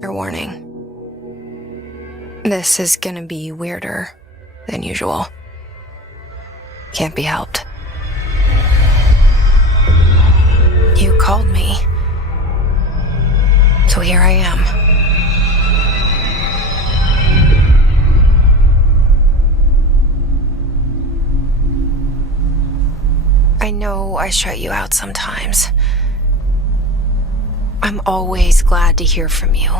Your warning. This is gonna be weirder than usual. Can't be helped. You called me. So here I am. I know I shut you out sometimes. I'm always glad to hear from you.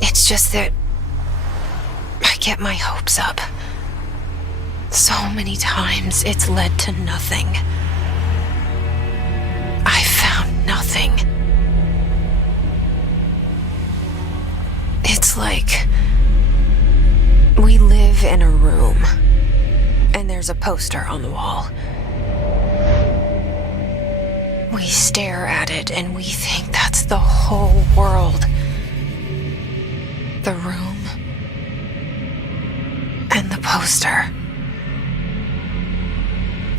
It's just that I get my hopes up. So many times it's led to nothing. I found nothing. It's like we live in a room and there's a poster on the wall. We stare at it and we think that's the whole world. The room and the poster.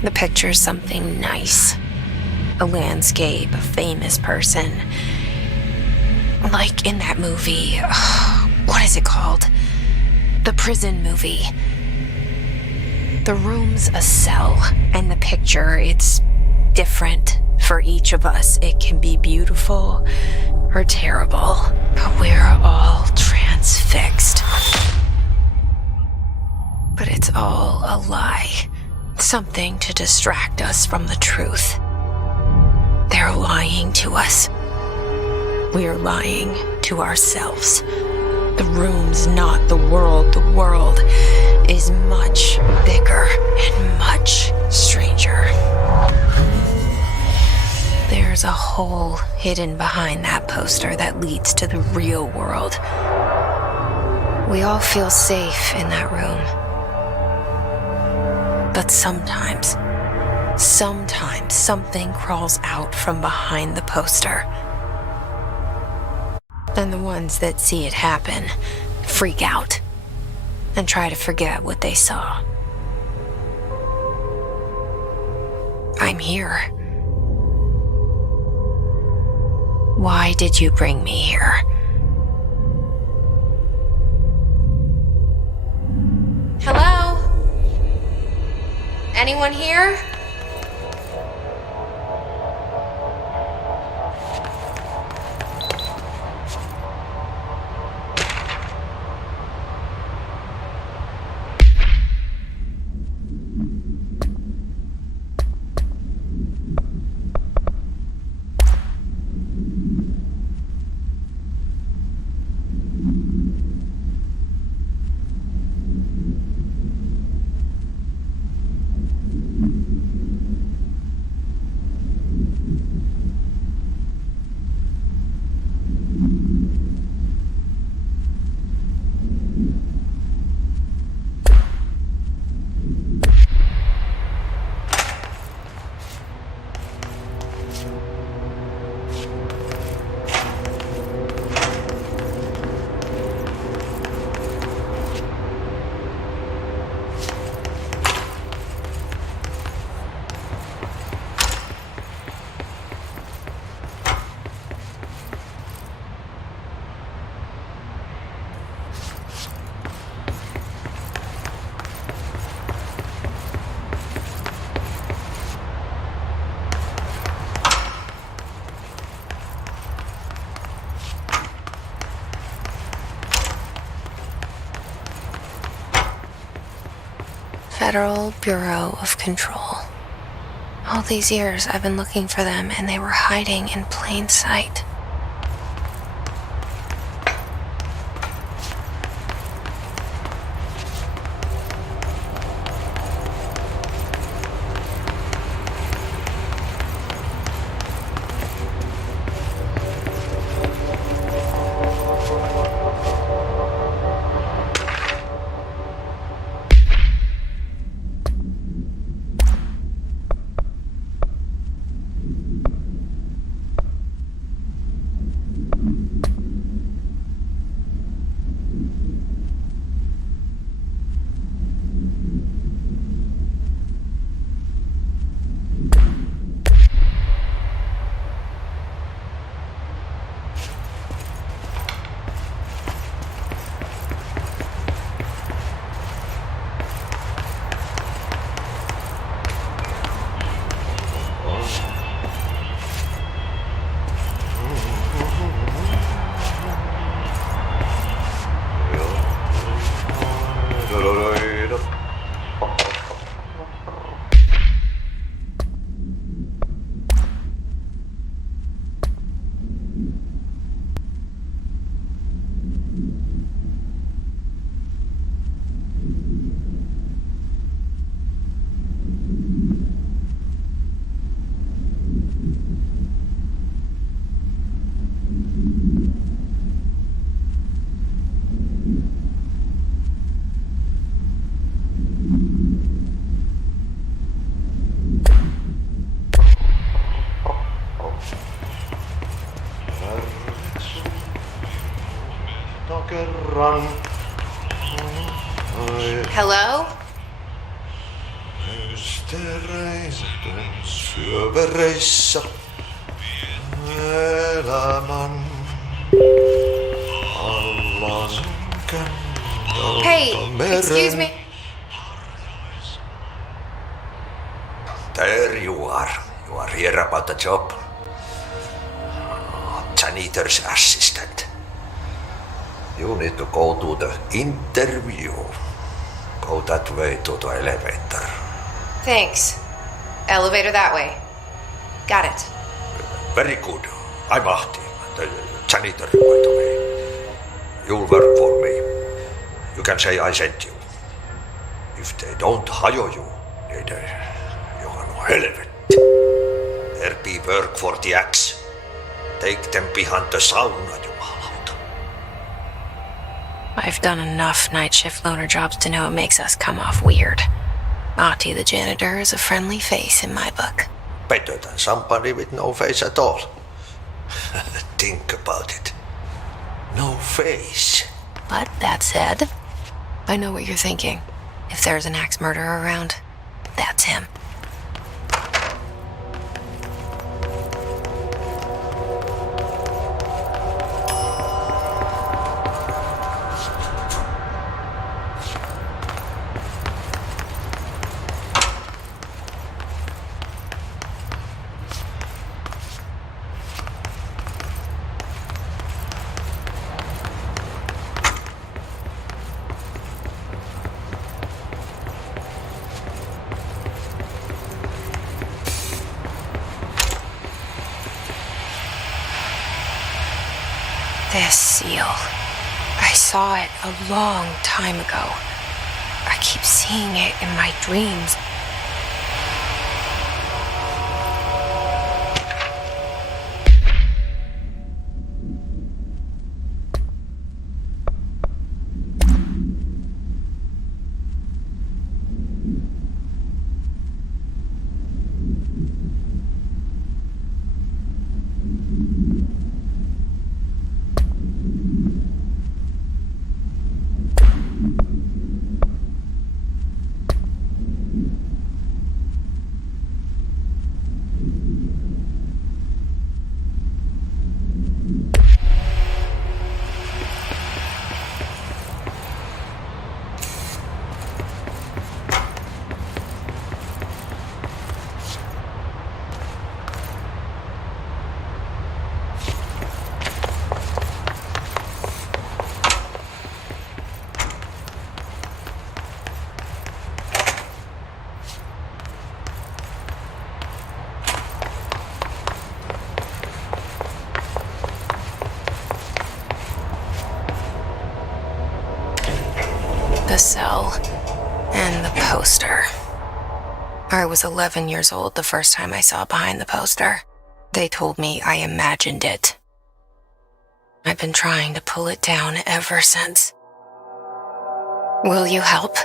The picture's something nice. A landscape, a famous person. Like in that movie, what is it called? The prison movie. The room's a cell, and the picture, it's different for each of us. It can be beautiful or terrible, but we're all transfixed. But it's all a lie. Something to distract us from the truth. They're lying to us. We're lying to ourselves. The room's not the world. The world is much bigger and much stranger. There's a hole hidden behind that poster that leads to the real world. We all feel safe in that room. But sometimes something crawls out from behind the poster. And the ones that see it happen freak out and try to forget what they saw. I'm here. Why did you bring me here? Hello? Anyone here? Federal Bureau of Control. All these years I've been looking for them and they were hiding in plain sight. kerran. Hello? Ystäreisetön syövereissä elämän alla synkän Hey, valtameren. excuse me. There you are. You are here about the job. Janitor's assistant. You need to go to the interview. Go that way to the elevator. Thanks. Elevator that way. Got it. Very good. I'm Ahti, the janitor, by the way. You'll work for me. You can say I sent you. If they don't hire you, then you are no helvet. There be work for the axe. Take them behind the sauna, jumalauta. I've done enough night shift loner jobs to know it makes us come off weird. Ahti the janitor is a friendly face in my book. Better than somebody with no face at all. Think about it. No face. But that said, I know what you're thinking. If there's an axe murderer around, that's him. This seal. I saw it a long time ago. I keep seeing it in my dreams. The cell and the poster. I was 11 years old the first time I saw behind the poster. They told me I imagined it. I've been trying to pull it down ever since. Will you help?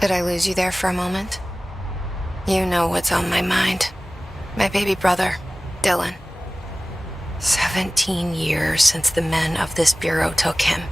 Did I lose you there for a moment? You know what's on my mind. My baby brother, Dylan. 17 years since the men of this bureau took him.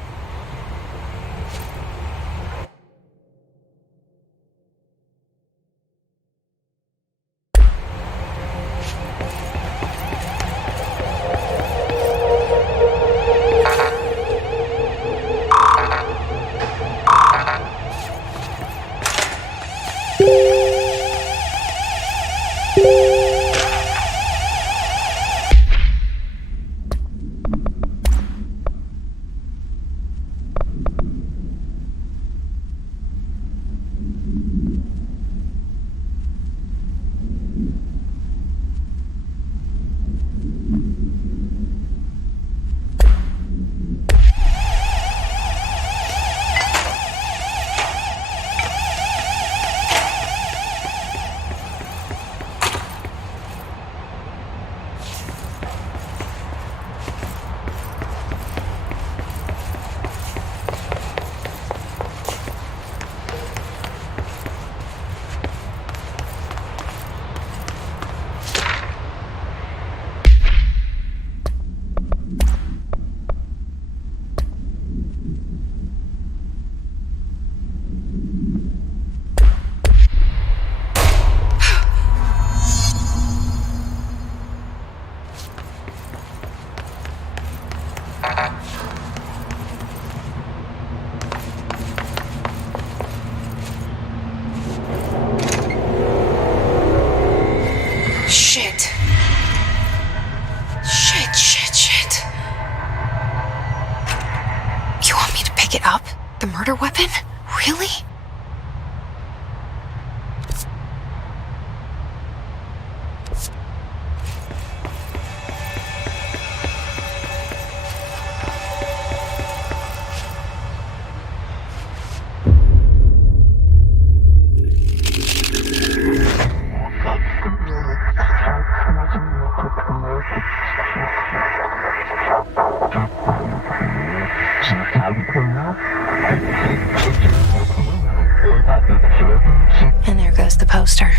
poster.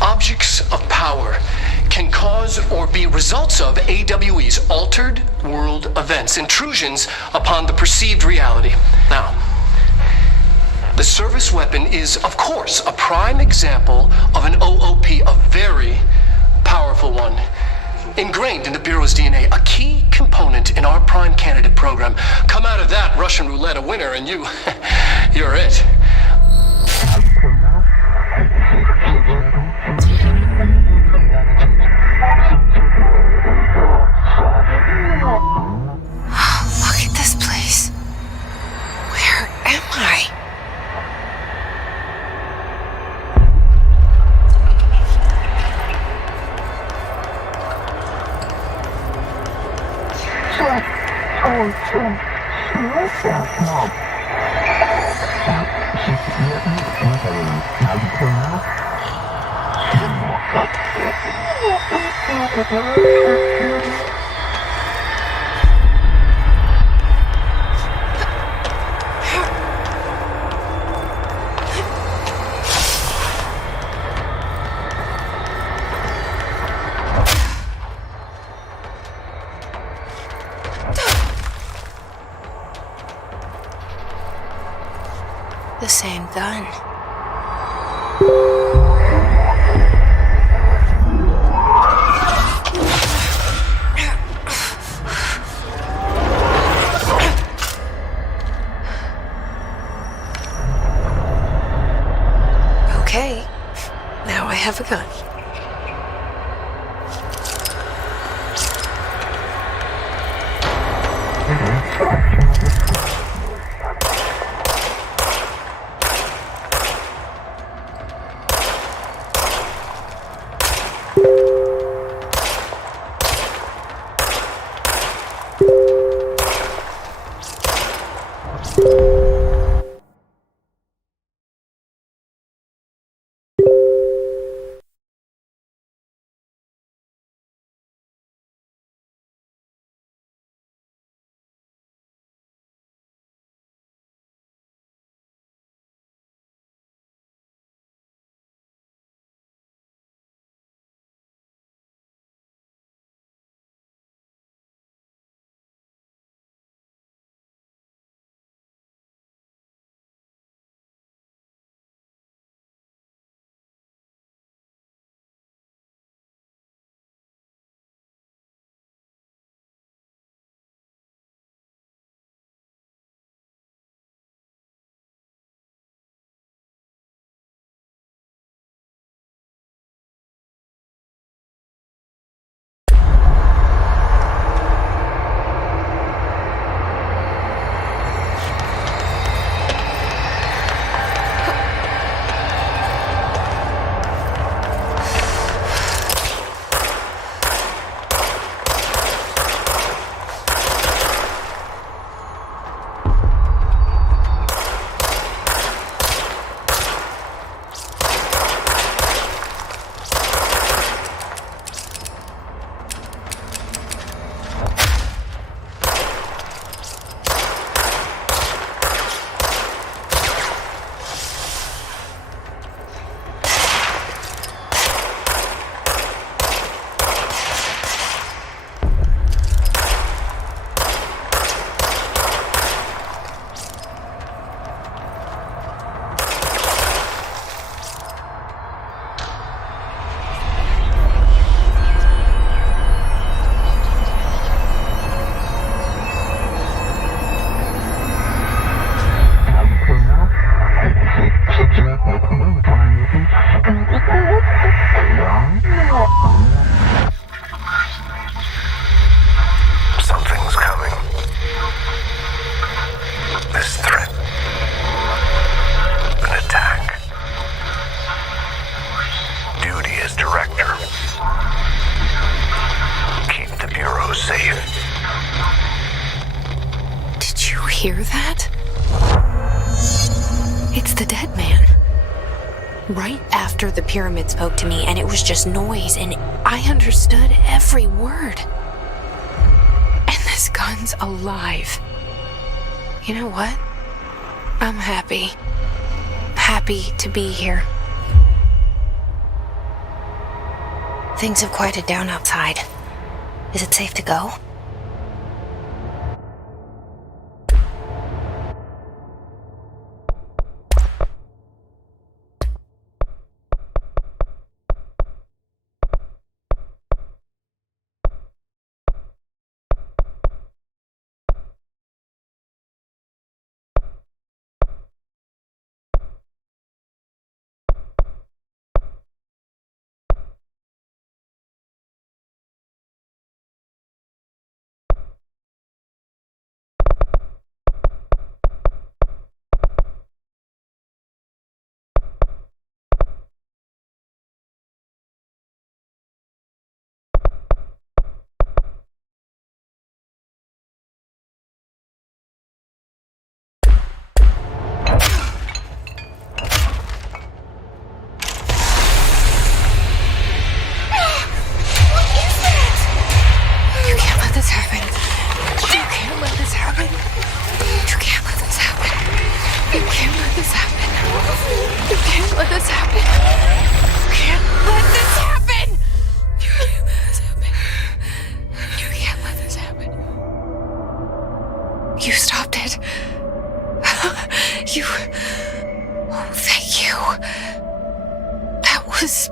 Objects of power can cause or be results of AWE's altered world events, intrusions upon the perceived reality. Now, the service weapon is, of course, a prime example of an OOP, a very powerful one. Ingrained in the Bureau's DNA, a key component in our prime candidate program. Come out of that Russian roulette a winner and you're it. Look at this place. Where am I? The same gun. Okay, now I have a gun. hear that? It's the dead man. Right after the pyramid spoke to me, and it was just noise, and I understood every word. And this gun's alive. You know what? I'm happy. Happy to be here. Things have quieted down outside. Is it safe to go? You stopped it. You... Oh, thank you. That was...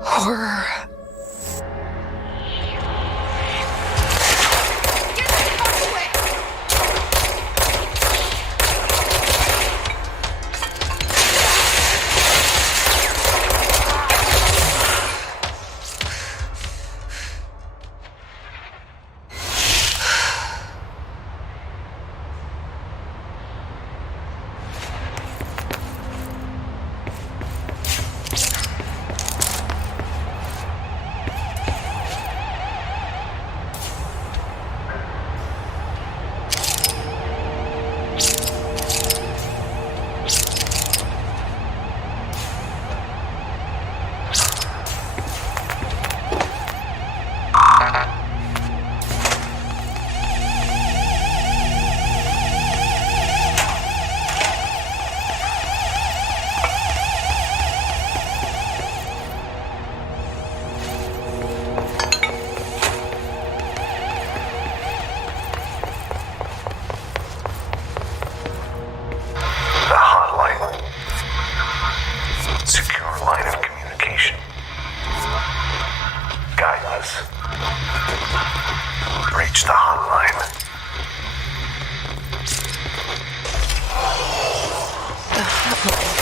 horror. Get the fuck away! Reach the hotline. The hotline.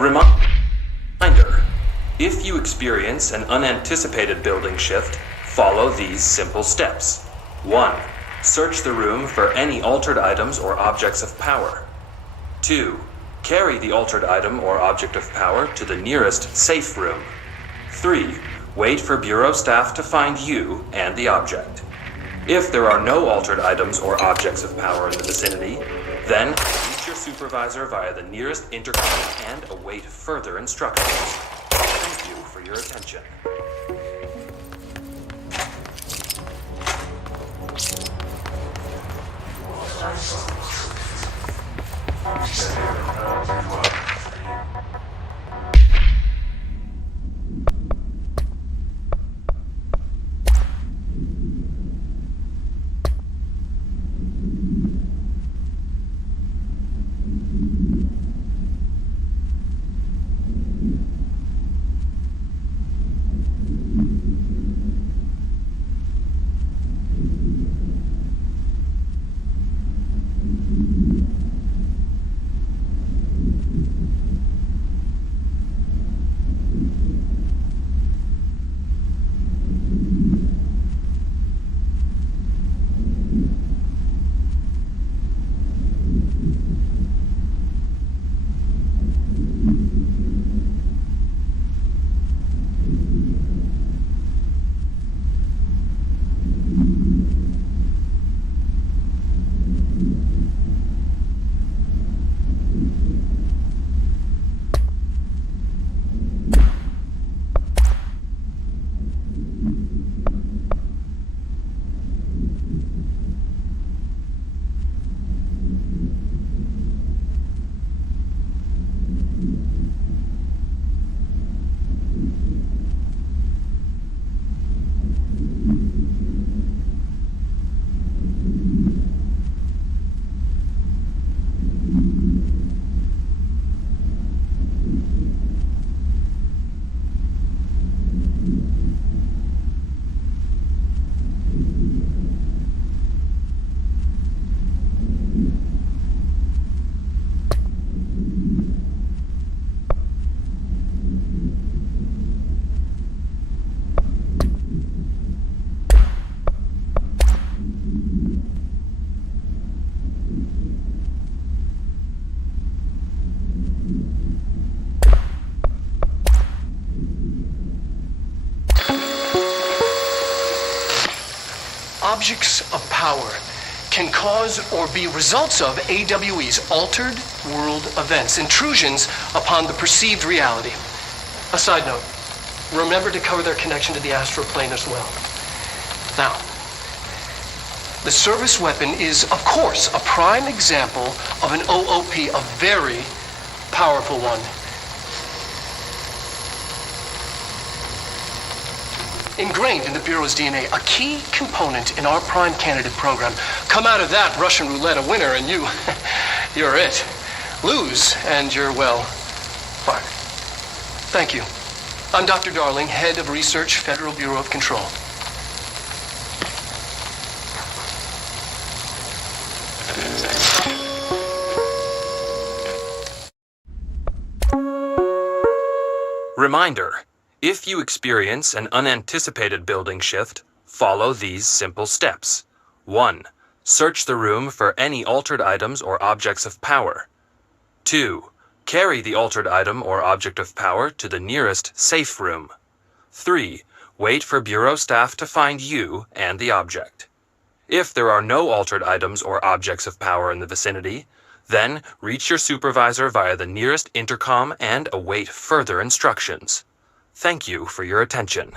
Reminder, if you experience an unanticipated building shift, follow these simple steps. 1. Search the room for any altered items or objects of power. 2. Carry the altered item or object of power to the nearest safe room. 3. Wait for Bureau staff to find you and the object. If there are no altered items or objects of power in the vicinity, then reach your supervisor via the nearest intercom and await further instructions. Thank you for your attention. Objects of power can cause or be results of AWE's altered world events, intrusions upon the perceived reality. A side note, remember to cover their connection to the astral plane as well. Now, the service weapon is, of course, a prime example of an OOP, a very powerful one. Ingrained in the Bureau's DNA, a key component in our prime candidate program. Come out of that Russian roulette a winner and you're it. Lose and you're, well, fired. Thank you. I'm Dr. Darling, Head of Research, Federal Bureau of Control. Reminder: if you experience an unanticipated building shift, follow these simple steps. 1. Search the room for any altered items or objects of power. 2. Carry the altered item or object of power to the nearest safe room. 3. Wait for Bureau staff to find you and the object. If there are no altered items or objects of power in the vicinity, then reach your supervisor via the nearest intercom and await further instructions. Thank you for your attention.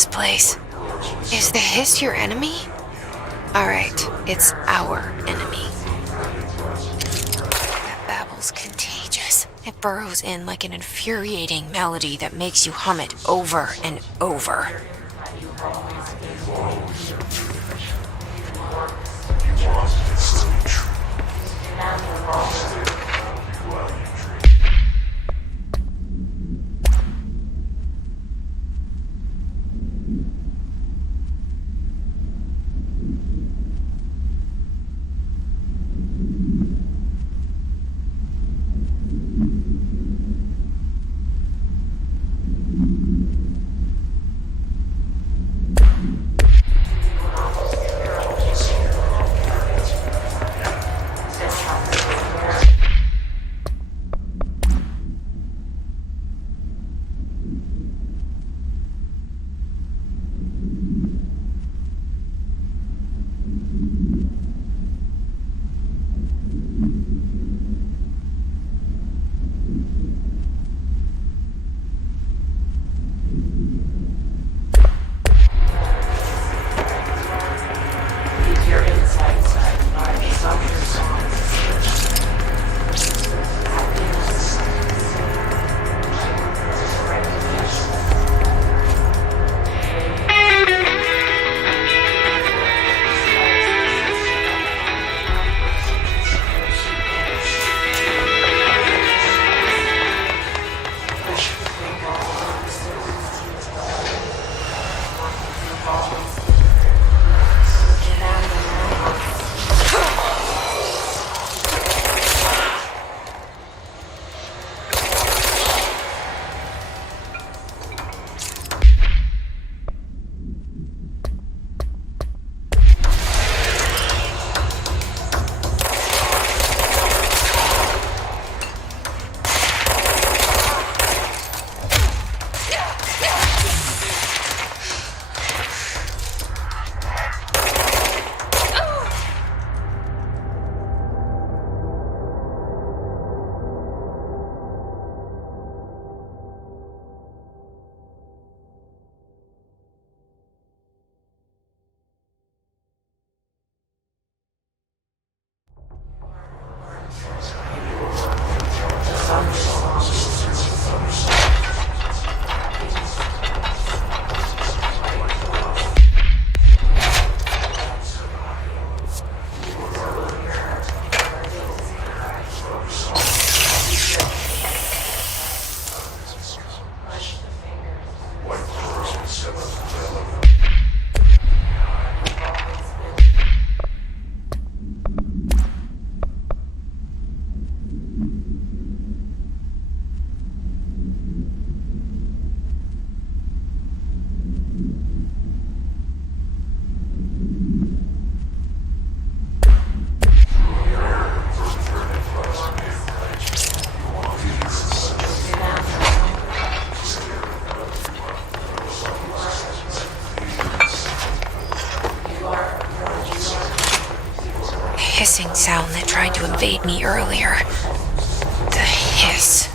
this place. Is the hiss your enemy? Alright, it's our enemy. That babble's contagious. It burrows in like an infuriating melody that makes you hum it over and over. Hissing sound that tried to invade me earlier. The hiss,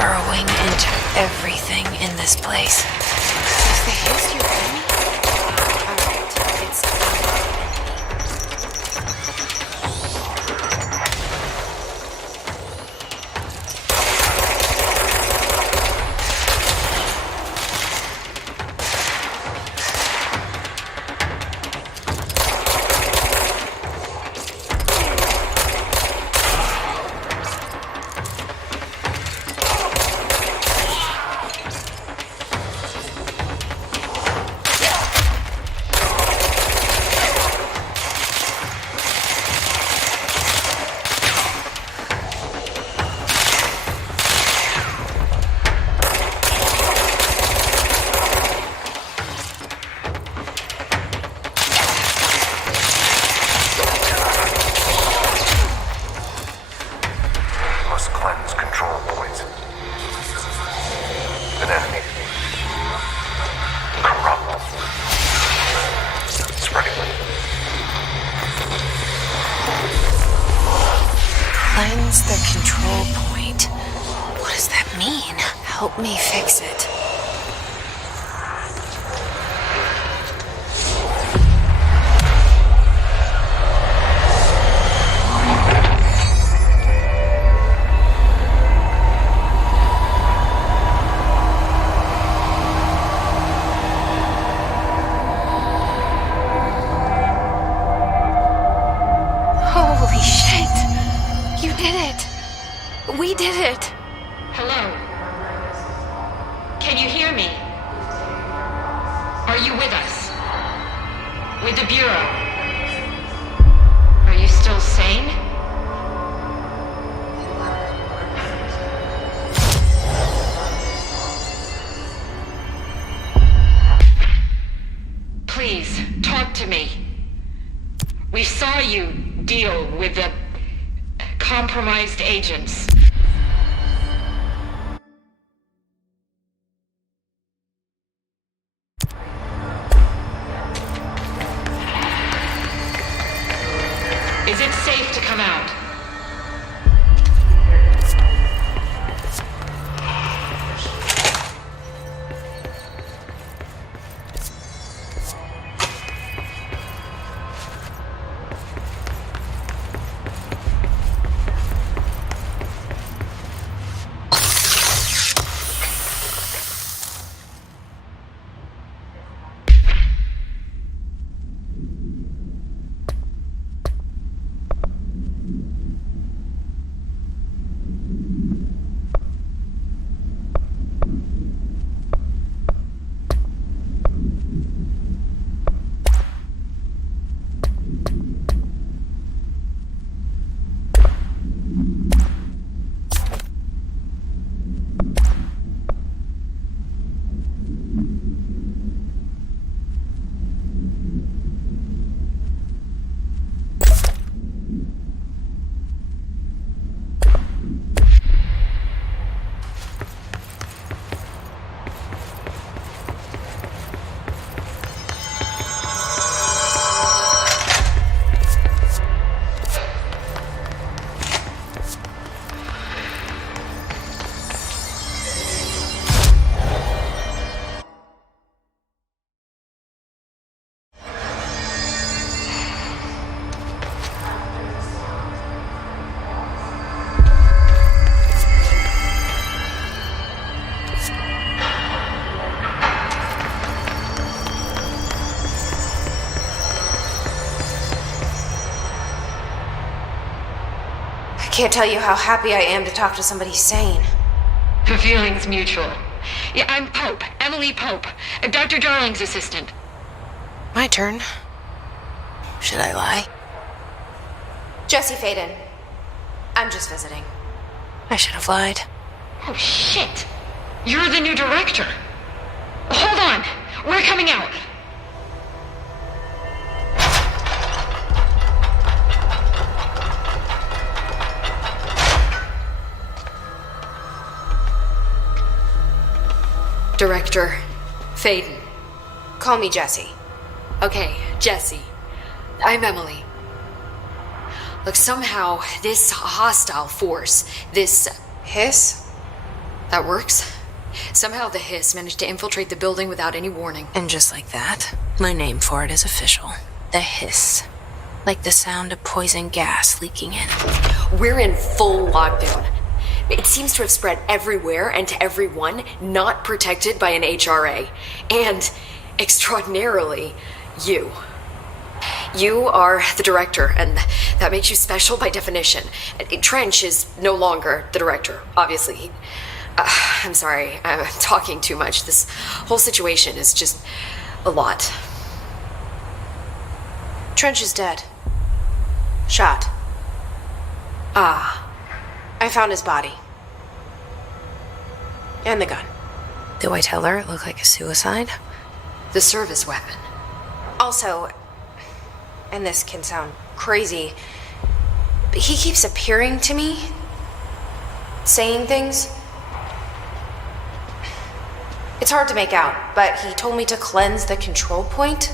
burrowing into everything in this place. Is the hiss your enemy? Alright, it's our enemy. Cleanse the control point. What does that mean? Help me fix it. He did it! Hello? Can you hear me? Are you with us? With the Bureau? Are you still sane? Please, talk to me. We saw you deal with the compromised agents. Is it safe to come out? I can't tell you how happy I am to talk to somebody sane. The feeling's mutual. Yeah, I'm Pope, Emily Pope, Dr. Darling's assistant. My turn. Should I lie? Jesse Faden. I'm just visiting. I should have lied. Oh, shit! You're the new director. Hold on, we're coming out. Director Faden. Call me Jesse. Okay, Jesse. I'm Emily. Look, somehow this hostile force, this Hiss? that works. Somehow the hiss managed to infiltrate the building without any warning. And just like that, my name for it is official. The hiss. Like the sound of poison gas leaking in. We're in full lockdown. It seems to have spread everywhere and to everyone not protected by an HRA. And, extraordinarily, you. You are the director, and that makes you special by definition. Trench is no longer the director, obviously. I'm sorry, I'm talking too much. This whole situation is just a lot. Trench is dead. Shot. Ah. I found his body. And the gun. Do I tell her it looked like a suicide? The service weapon. Also, and this can sound crazy, but he keeps appearing to me, saying things. It's hard to make out, but he told me to cleanse the control point,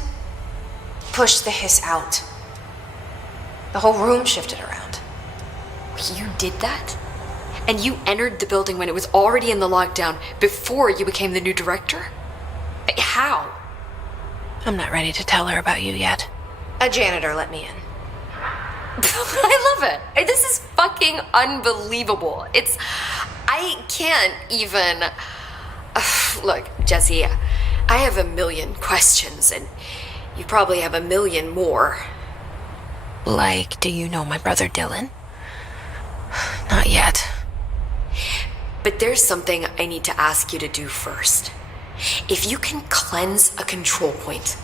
push the hiss out. The whole room shifted around. You did that? And you entered the building when it was already in the lockdown before you became the new director? How? I'm not ready to tell her about you yet. A janitor let me in. I love it. This is fucking unbelievable. I can't even... Look, Jesse, I have a million questions, and you probably have a million more. Like, do you know my brother Dylan? Not yet. But there's something I need to ask you to do first. If you can cleanse a control point,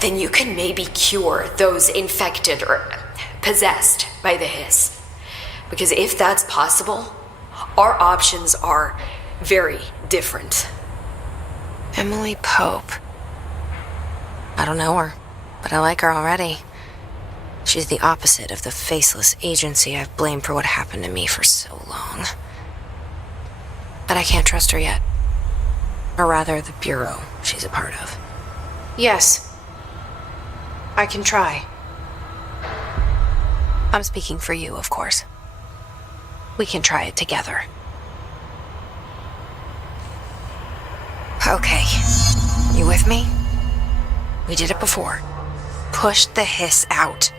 then you can maybe cure those infected or possessed by the hiss. Because if that's possible, our options are very different. Emily Pope. I don't know her, but I like her already. She's the opposite of the faceless agency I've blamed for what happened to me for so long. But I can't trust her yet. Or rather, the Bureau she's a part of. Yes. I can try. I'm speaking for you, of course. We can try it together. Okay. You with me? We did it before. Push the hiss out.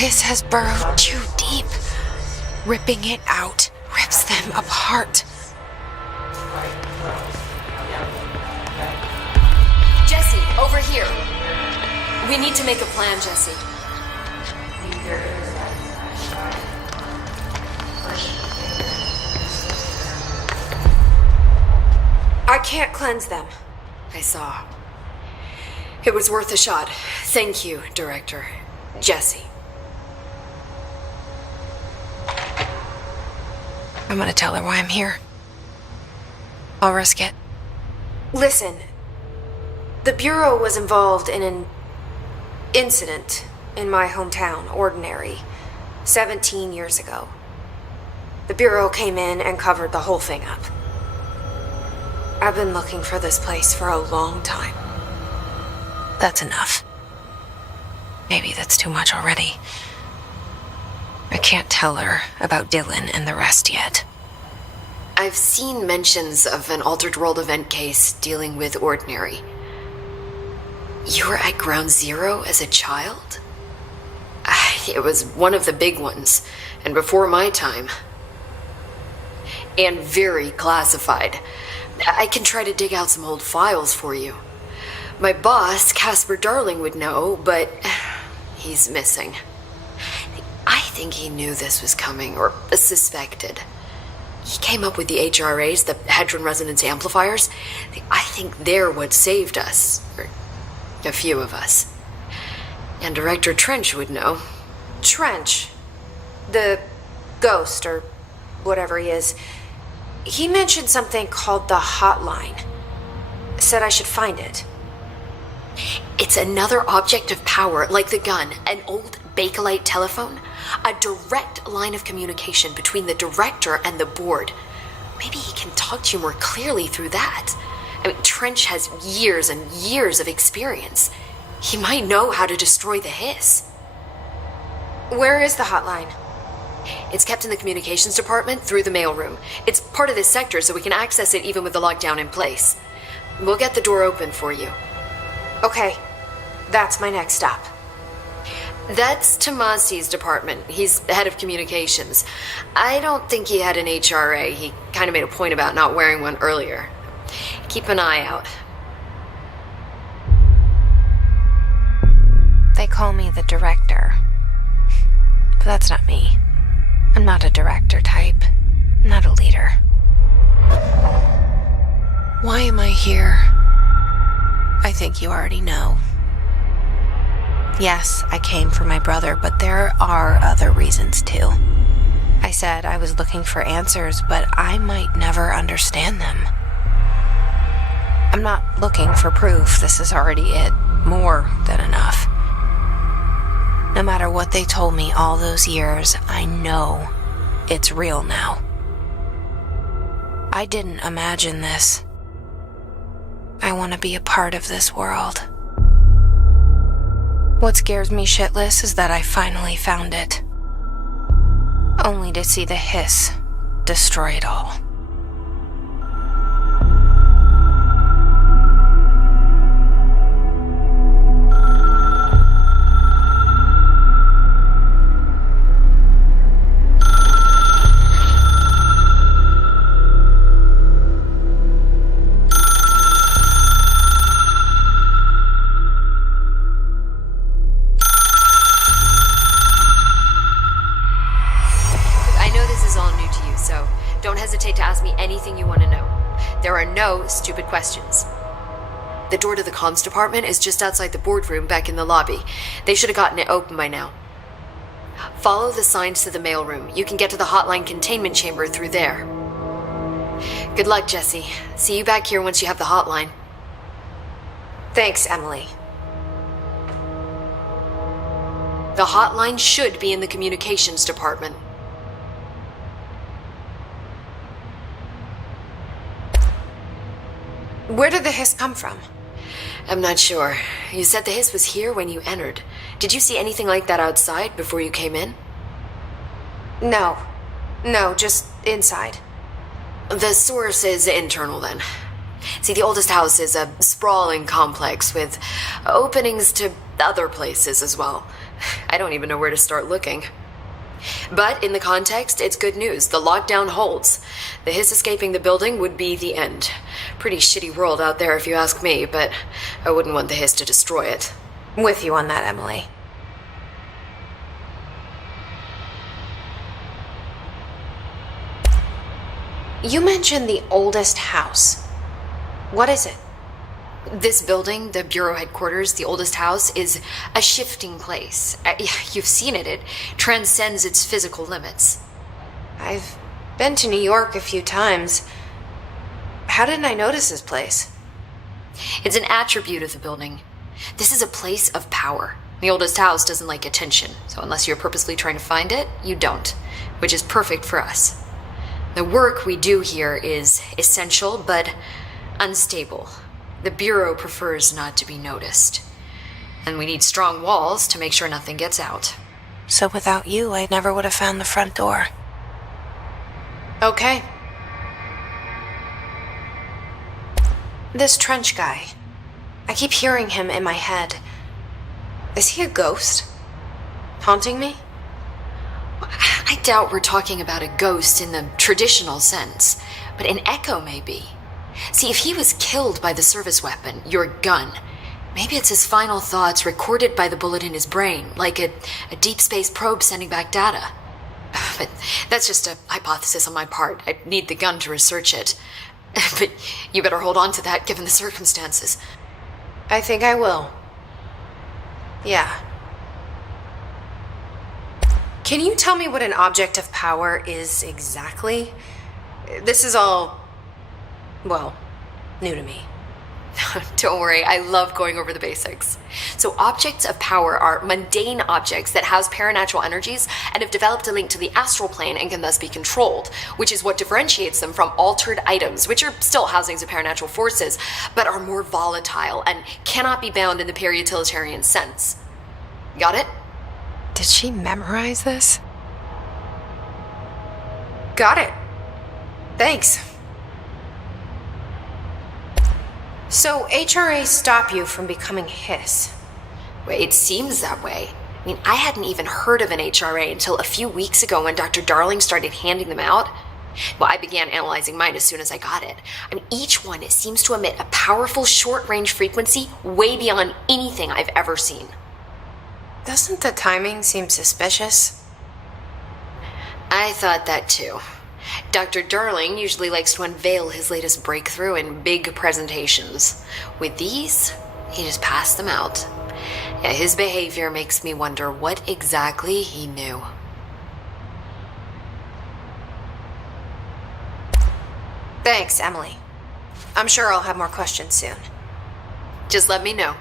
This has burrowed too deep. Ripping it out rips them apart. Jesse, over here. We need to make a plan, Jesse. I can't cleanse them. I saw. It was worth a shot. Thank you, Director. Jesse. I'm gonna tell her why I'm here. I'll risk it. Listen, the Bureau was involved in an incident in my hometown, Ordinary, 17 years ago. The Bureau came in and covered the whole thing up. I've been looking for this place for a long time. That's enough. Maybe that's too much already. I can't tell her about Dylan and the rest yet. I've seen mentions of an Altered World event case dealing with Ordinary. You were at Ground Zero as a child? It was one of the big ones, and before my time. And very classified. I can try to dig out some old files for you. My boss, Casper Darling, would know, but he's missing. I think he knew this was coming, or suspected. He came up with the HRAs, the Hadron Resonance Amplifiers. I think they're what saved us, or a few of us. And Director Trench would know. Trench, the ghost, or whatever he is, he mentioned something called the Hotline. Said I should find it. It's another object of power, like the gun, an old Bakelite telephone. A direct line of communication between the director and the board. Maybe he can talk to you more clearly through that. I mean, Trench has years and years of experience. He might know how to destroy the hiss. Where is the hotline? It's kept in the communications department through the mailroom. It's part of this sector, so we can access it even with the lockdown in place. We'll get the door open for you. Okay, that's my next stop. That's Tomasi's department. He's head of communications. I don't think he had an HRA. He kind of made a point about not wearing one earlier. Keep an eye out. They call me the director. But that's not me. I'm not a director type. I'm not a leader. Why am I here? I think you already know. Yes, I came for my brother, but there are other reasons too. I said I was looking for answers, but I might never understand them. I'm not looking for proof. This is already it. More than enough. No matter what they told me all those years, I know it's real now. I didn't imagine this. I want to be a part of this world. What scares me shitless is that I finally found it. Only to see the hiss destroy it all. Anything you want to know. There are no stupid questions. The door to the comms department is just outside the boardroom back in the lobby. They should have gotten it open by now. Follow the signs to the mailroom. You can get to the hotline containment chamber through there. Good luck, Jesse. See you back here once you have the hotline. Thanks, Emily. The hotline should be in the communications department. Where did the hiss come from? I'm not sure. You said the hiss was here when you entered. Did you see anything like that outside before you came in? No, just inside. The source is internal then. See, the oldest house is a sprawling complex with openings to other places as well. I don't even know where to start looking. But in the context, it's good news. The lockdown holds. The hiss escaping the building would be the end. Pretty shitty world out there if you ask me, but I wouldn't want the hiss to destroy it. I'm with you on that, Emily. You mentioned the oldest house. What is it? This building, the Bureau headquarters, the oldest house, is a shifting place. You've seen it. It transcends its physical limits. I've been to New York a few times. How didn't I notice this place? It's an attribute of the building. This is a place of power. The oldest house doesn't like attention, so unless you're purposely trying to find it, you don't, which is perfect for us. The work we do here is essential, but unstable. The Bureau prefers not to be noticed. And we need strong walls to make sure nothing gets out. So without you, I never would have found the front door. Okay. This Trench guy. I keep hearing him in my head. Is he a ghost? Haunting me? I doubt we're talking about a ghost in the traditional sense, but an echo maybe. See, if he was killed by the service weapon, your gun, maybe it's his final thoughts recorded by the bullet in his brain, like a deep space probe sending back data. But that's just a hypothesis on my part. I need the gun to research it. But you better hold on to that given the circumstances. I think I will. Yeah. Can you tell me what an object of power is exactly? This is all, well, new to me. Don't worry, I love going over the basics. So objects of power are mundane objects that house paranatural energies and have developed a link to the astral plane and can thus be controlled, which is what differentiates them from altered items, which are still housings of paranatural forces, but are more volatile and cannot be bound in the peri-utilitarian sense. Got it? Did she memorize this? Got it. Thanks. So HRA stop you from becoming his? Well, it seems that way. I mean, I hadn't even heard of an HRA until a few weeks ago when Dr. Darling started handing them out. Well, I began analyzing mine as soon as I got it. I mean, each one seems to emit a powerful short-range frequency way beyond anything I've ever seen. Doesn't the timing seem suspicious? I thought that too. Dr. Darling usually likes to unveil his latest breakthrough in big presentations. With these, he just passed them out. Yeah, his behavior makes me wonder what exactly he knew. Thanks, Emily. I'm sure I'll have more questions soon. Just let me know.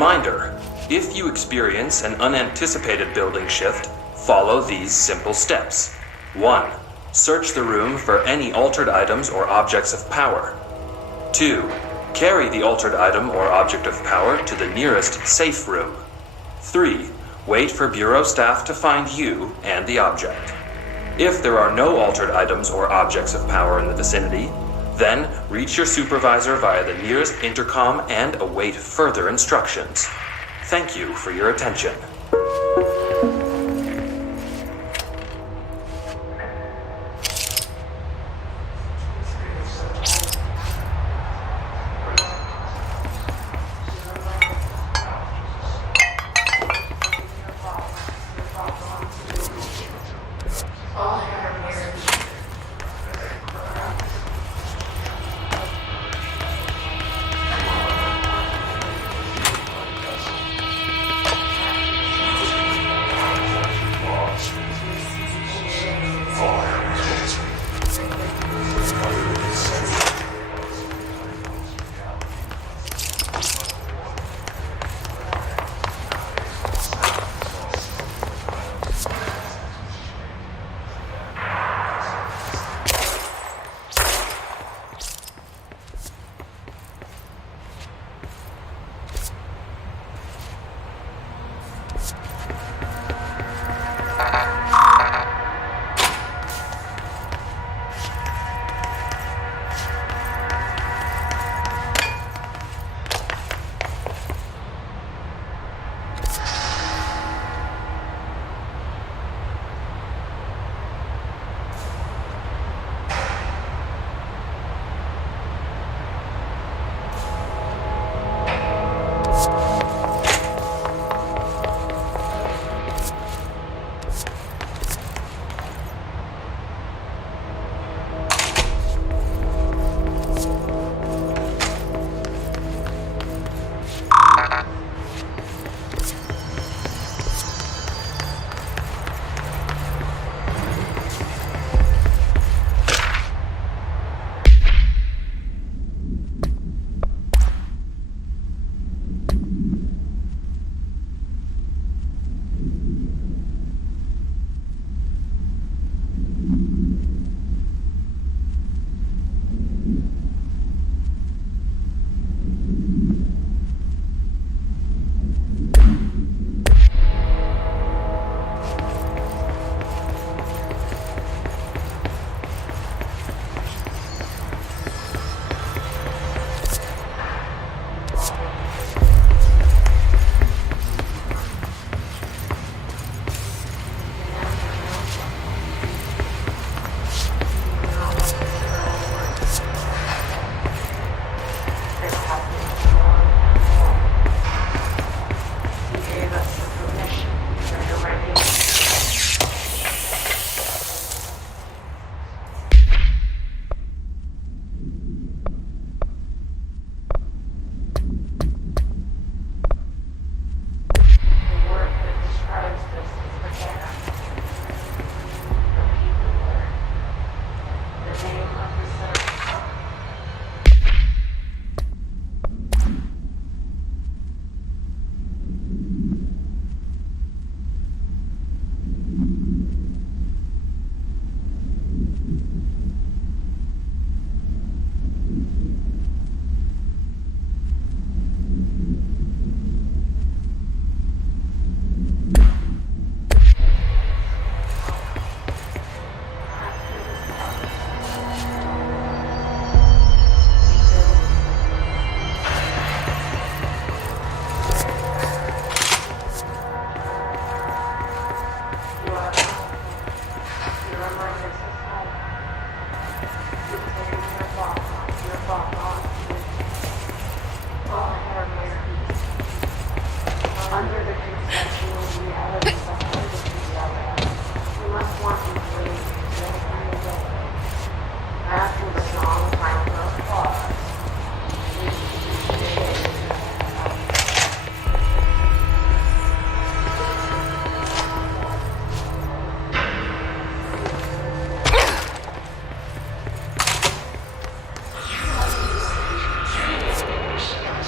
Reminder, if you experience an unanticipated building shift, follow these simple steps. 1. Search the room for any altered items or objects of power. 2. Carry the altered item or object of power to the nearest safe room. 3. Wait for Bureau staff to find you and the object. If there are no altered items or objects of power in the vicinity, then reach your supervisor via the nearest intercom and await further instructions. Thank you for your attention.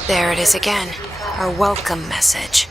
There it is again. Our welcome message.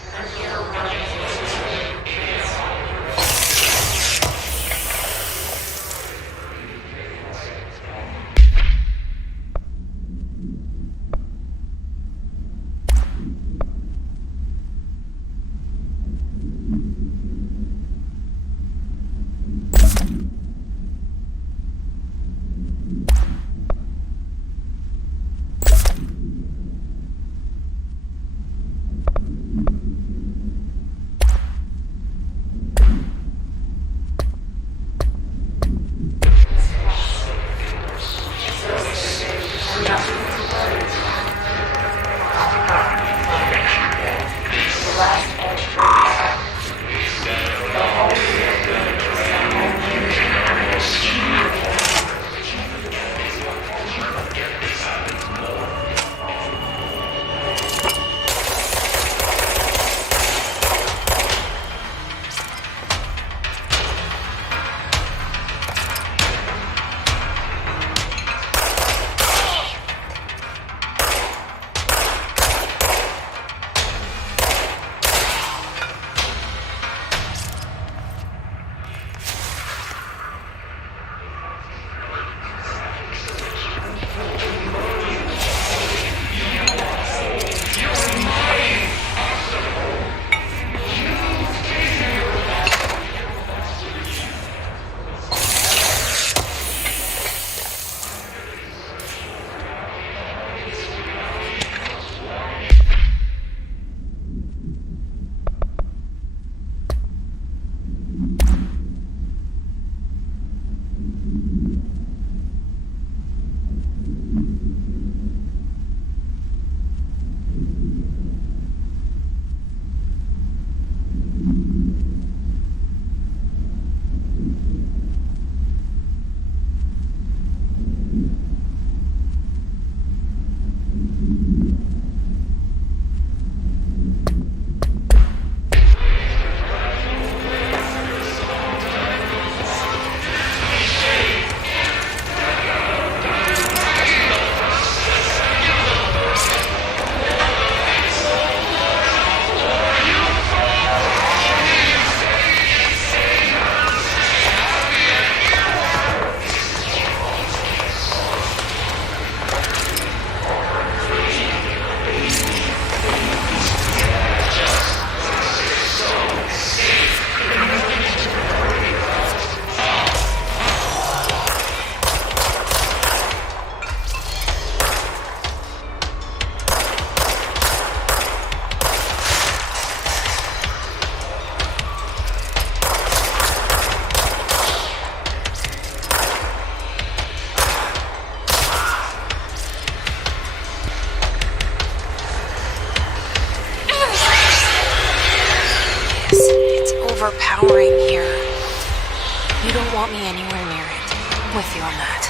Overpowering here. You don't want me anywhere near it. With you on that.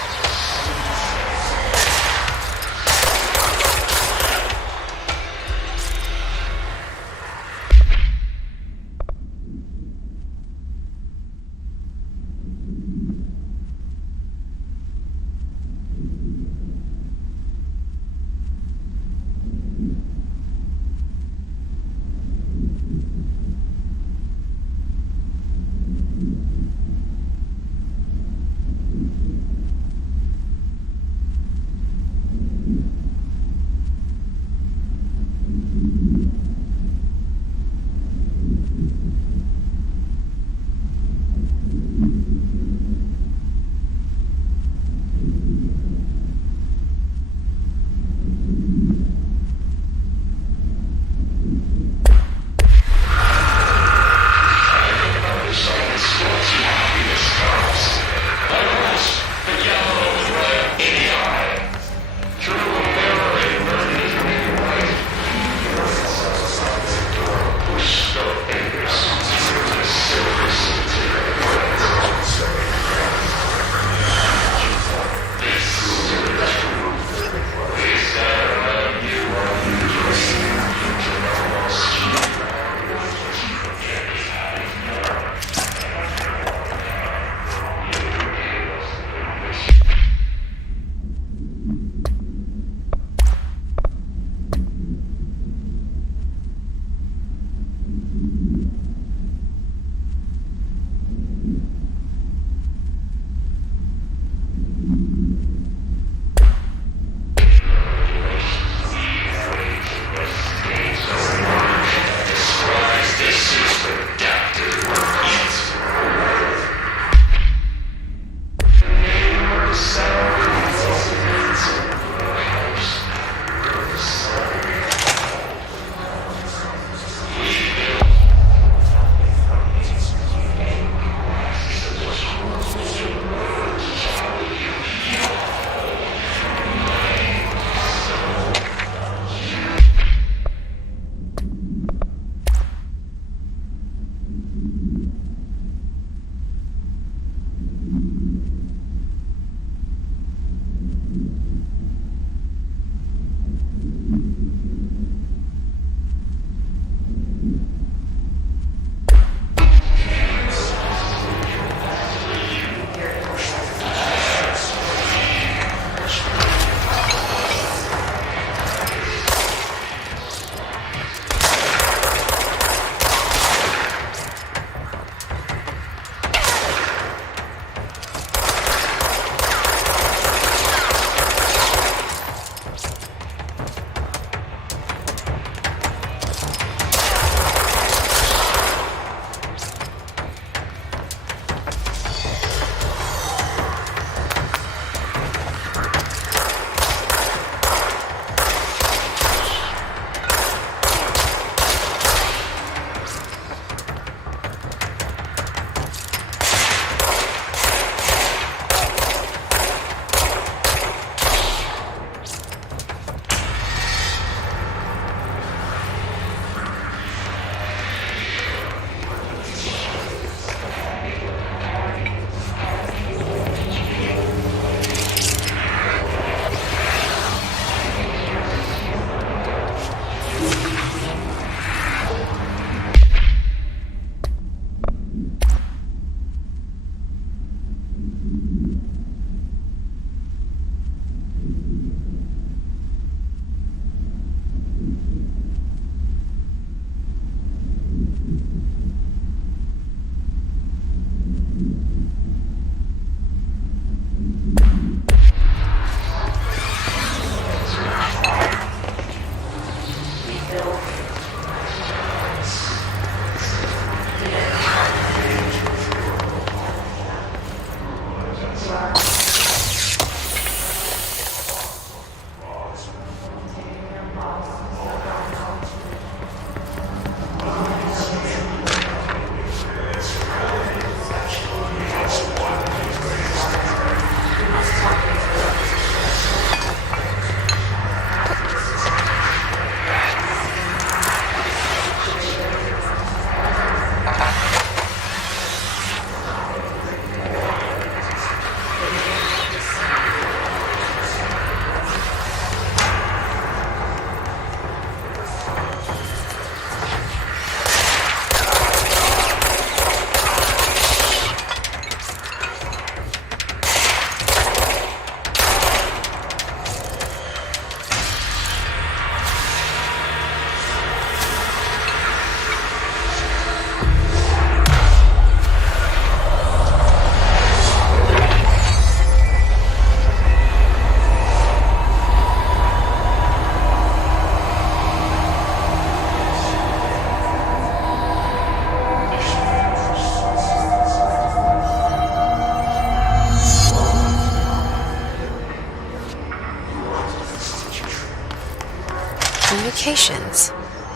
Communications.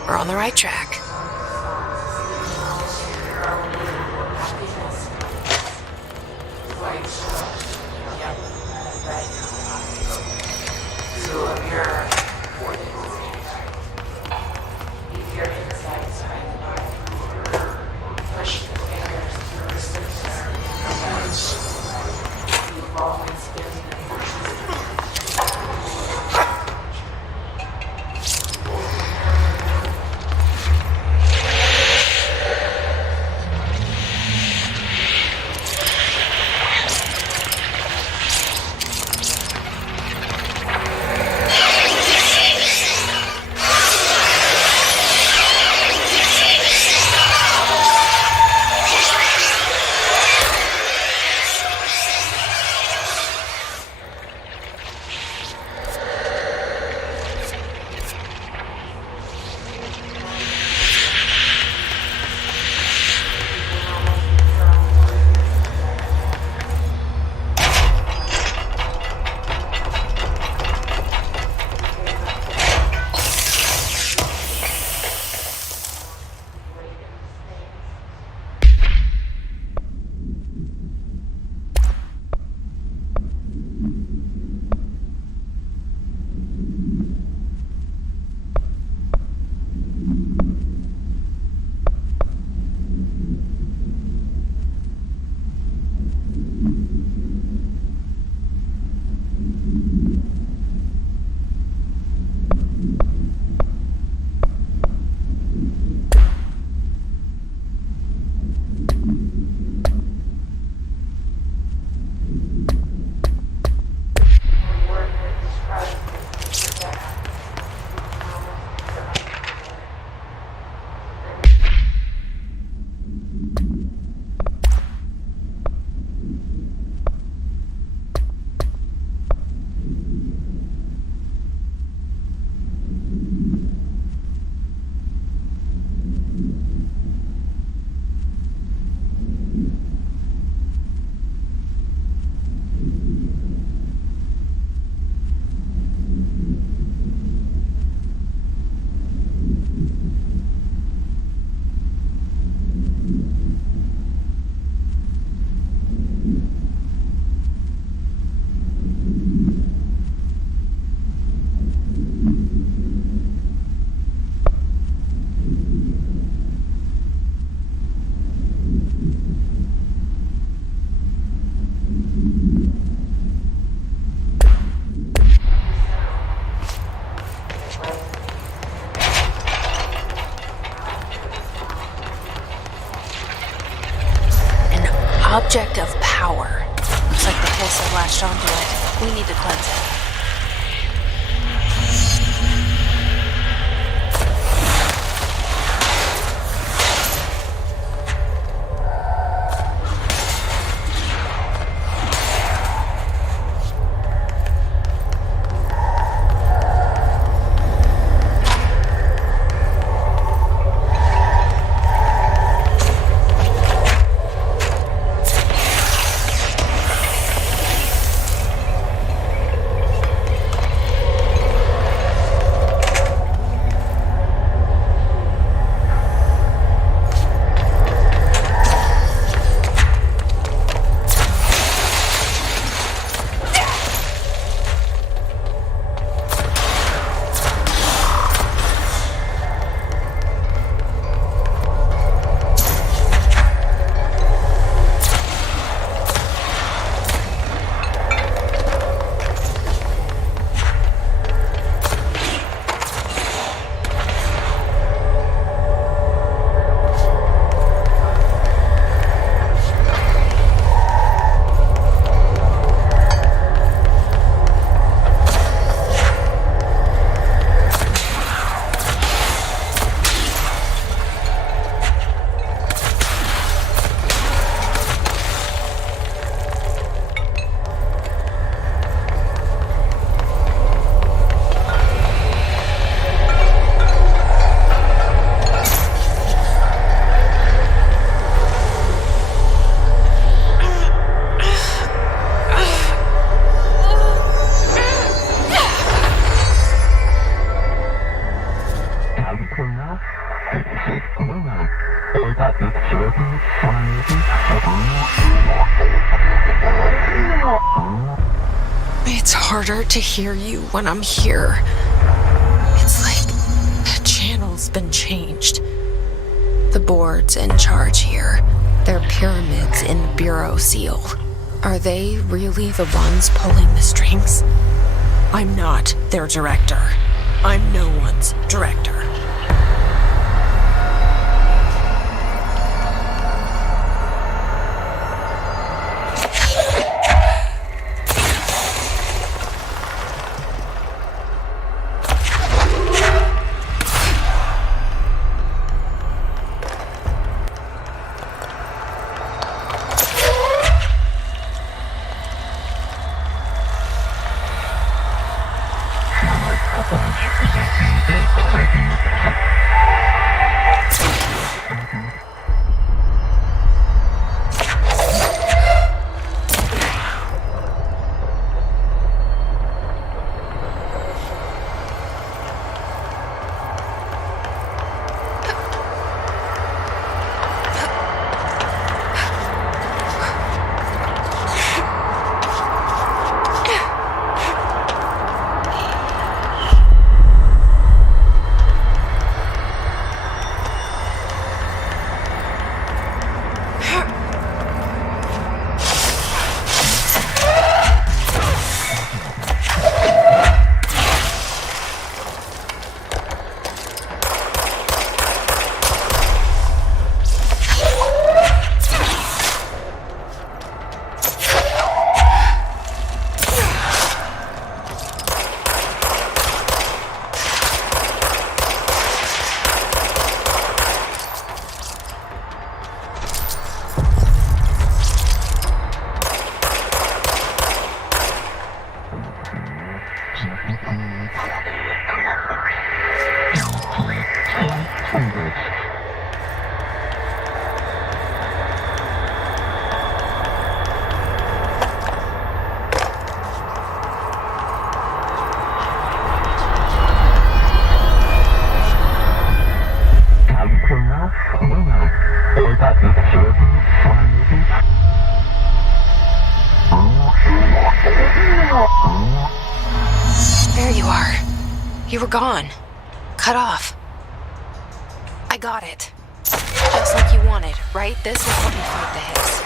We're on the right track. Object of power. Looks like the pulse have latched onto it. We need to cleanse it. It's harder to hear you when I'm here. It's like the channel's been changed. The board's in charge here. They're pyramids in the Bureau seal. Are they really the ones pulling the strings? I'm not their director. I'm no one's director. There you are. You were gone. Cut off. I got it. Just like you wanted, right? This will help you fight the hiss.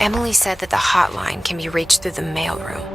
Emily said that the hotline can be reached through the mailroom.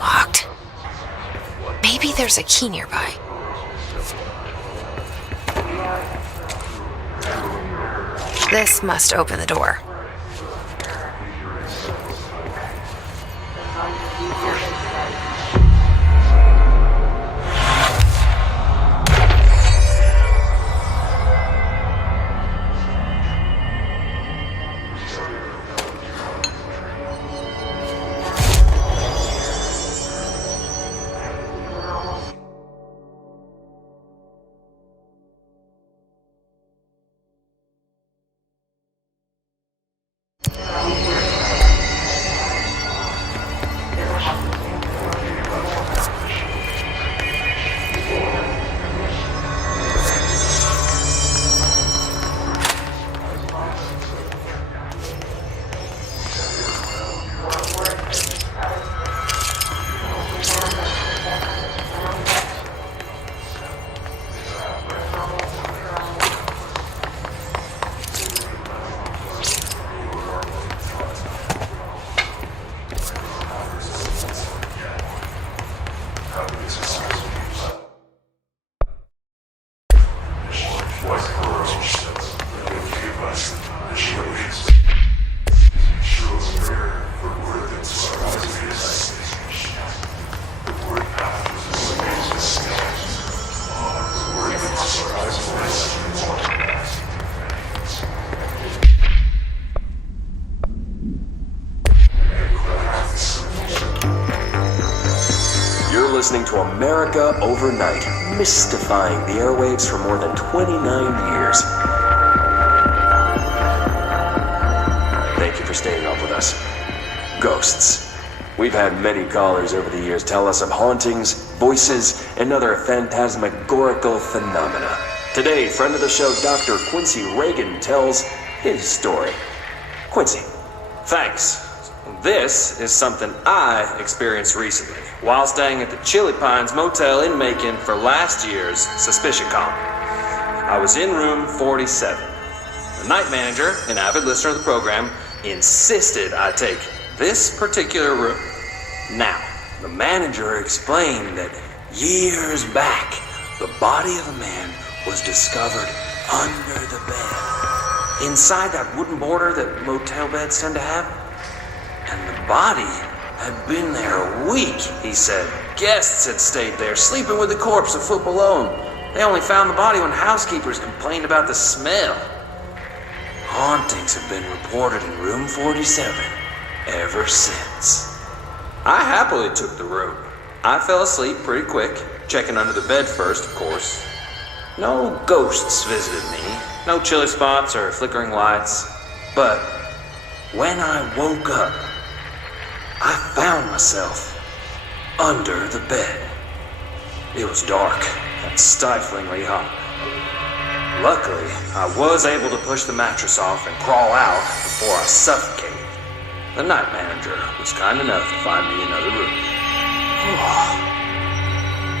Locked. Maybe there's a key nearby. This must open the door. America overnight, mystifying the airwaves for more than 29 years. Thank you for staying up with us. Ghosts. We've had many callers over the years tell us of hauntings, voices, and other phantasmagorical phenomena. Today, friend of the show, Dr. Quincy Reagan, tells his story. Quincy. Thanks. This is something I experienced recently while staying at the Chili Pines Motel in Macon for last year's SuspiciaCon. I was in room 47. The night manager, an avid listener of the program, insisted I take this particular room. Now, the manager explained that years back, the body of a man was discovered under the bed, inside that wooden border that motel beds tend to have. And the body had been there a week, he said. Guests had stayed there, sleeping with the corpse a foot below them. They only found the body when housekeepers complained about the smell. Hauntings have been reported in room 47 ever since. I happily took the room. I fell asleep pretty quick, checking under the bed first, of course. No ghosts visited me, no chilly spots or flickering lights. But when I woke up, I found myself under the bed. It was dark and stiflingly hot. Luckily, I was able to push the mattress off and crawl out before I suffocated. The night manager was kind enough to find me another room.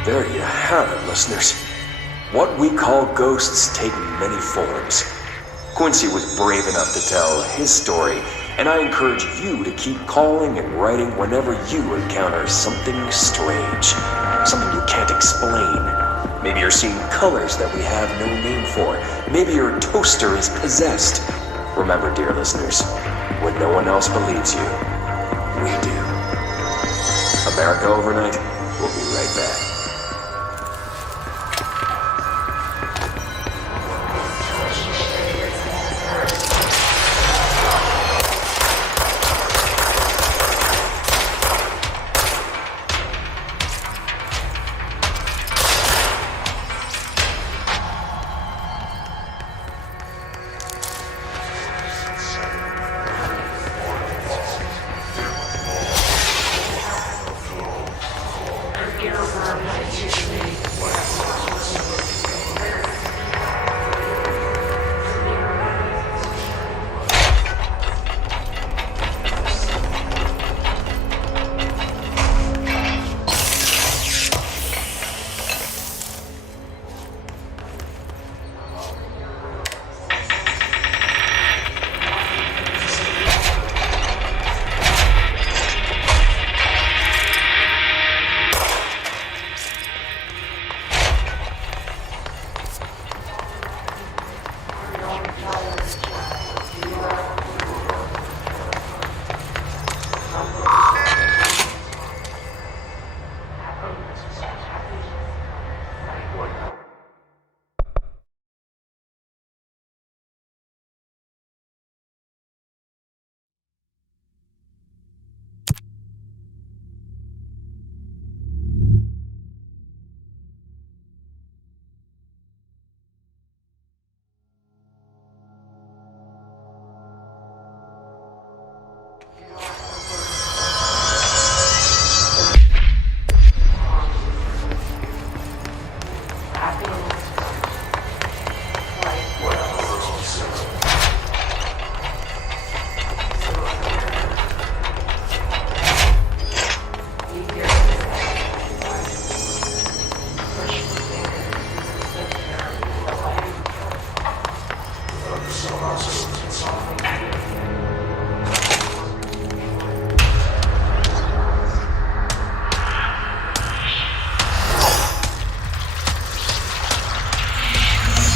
There you have it, listeners. What we call ghosts take many forms. Quincy was brave enough to tell his story, and I encourage you to keep calling and writing whenever you encounter something strange, something you can't explain. Maybe you're seeing colors that we have no name for. Maybe your toaster is possessed. Remember, dear listeners, when no one else believes you, we do. America Overnight, we'll be right back.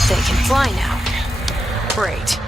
They can fly now. Great.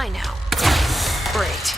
nearby now. Great.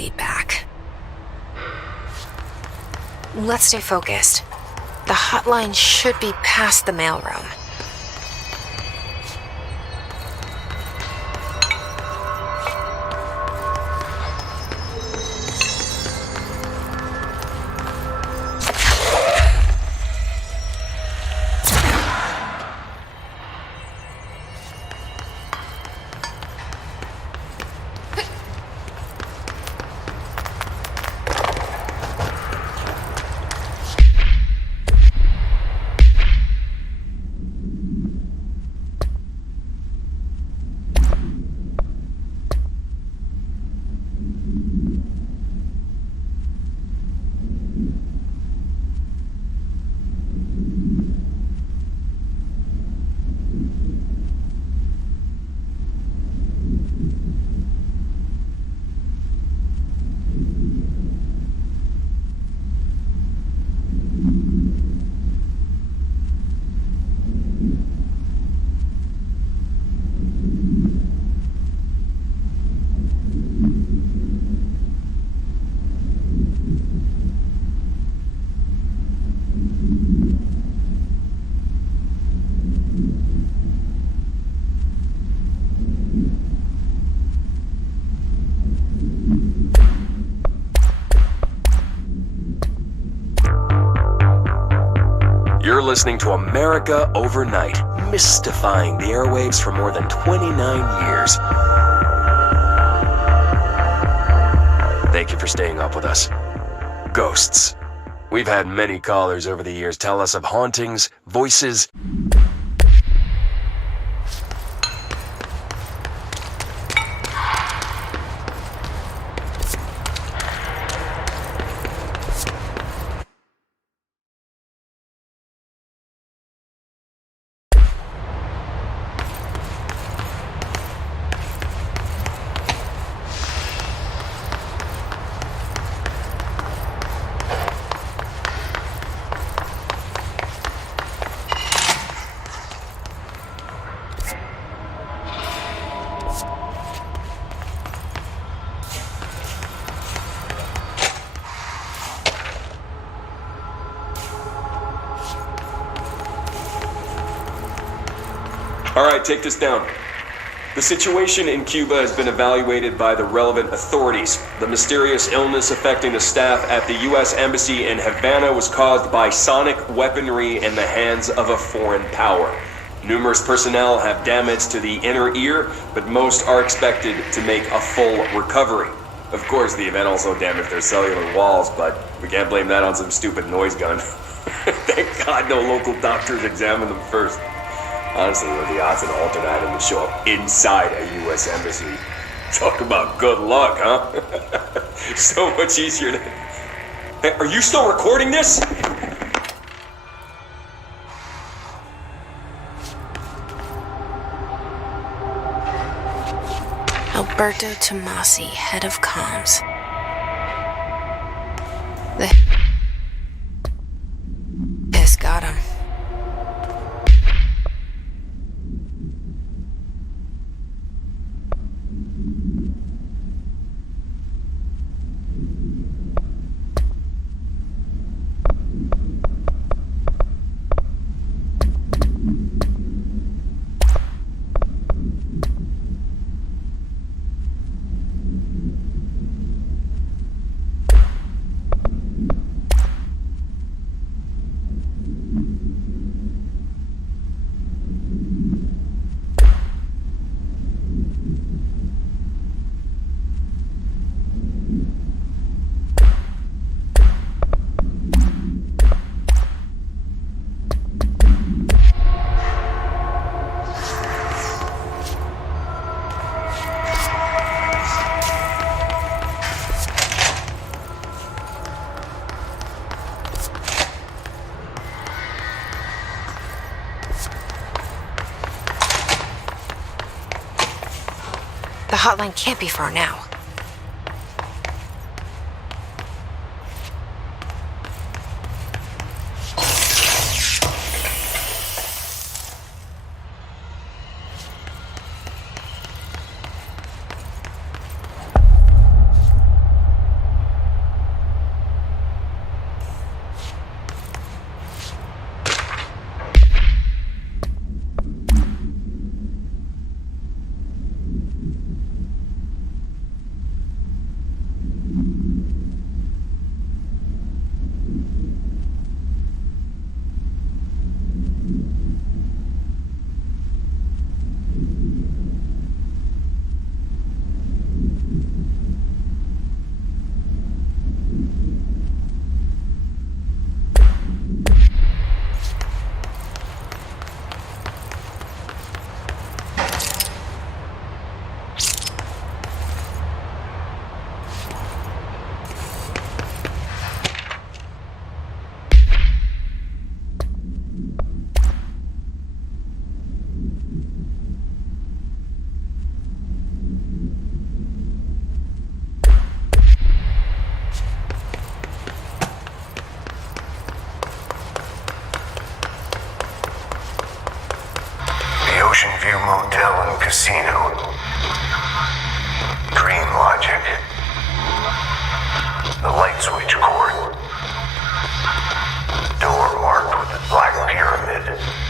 be back. Let's stay focused. The hotline should be past the mailroom. You're listening to America Overnight, mystifying the airwaves for more than 29 years. Thank you for staying up with us. Ghosts. We've had many callers over the years tell us of hauntings, voices, All right, take this down. The situation in Cuba has been evaluated by the relevant authorities. The mysterious illness affecting the staff at the U.S. Embassy in Havana was caused by sonic weaponry in the hands of a foreign power. Numerous personnel have damage to the inner ear, but most are expected to make a full recovery. Of course, the event also damaged their cellular walls, but we can't blame that on some stupid noise gun. Thank God no local doctors examined them first. Honestly, what are the odds an alternate item would show up inside a U.S. embassy? Talk about good luck, huh? So much easier to... Hey, are you still recording this? Alberto Tomasi, head of comms. This got him. The hotline can't be far now. casino. Dream logic. The light switch cord. Door marked with the black pyramid.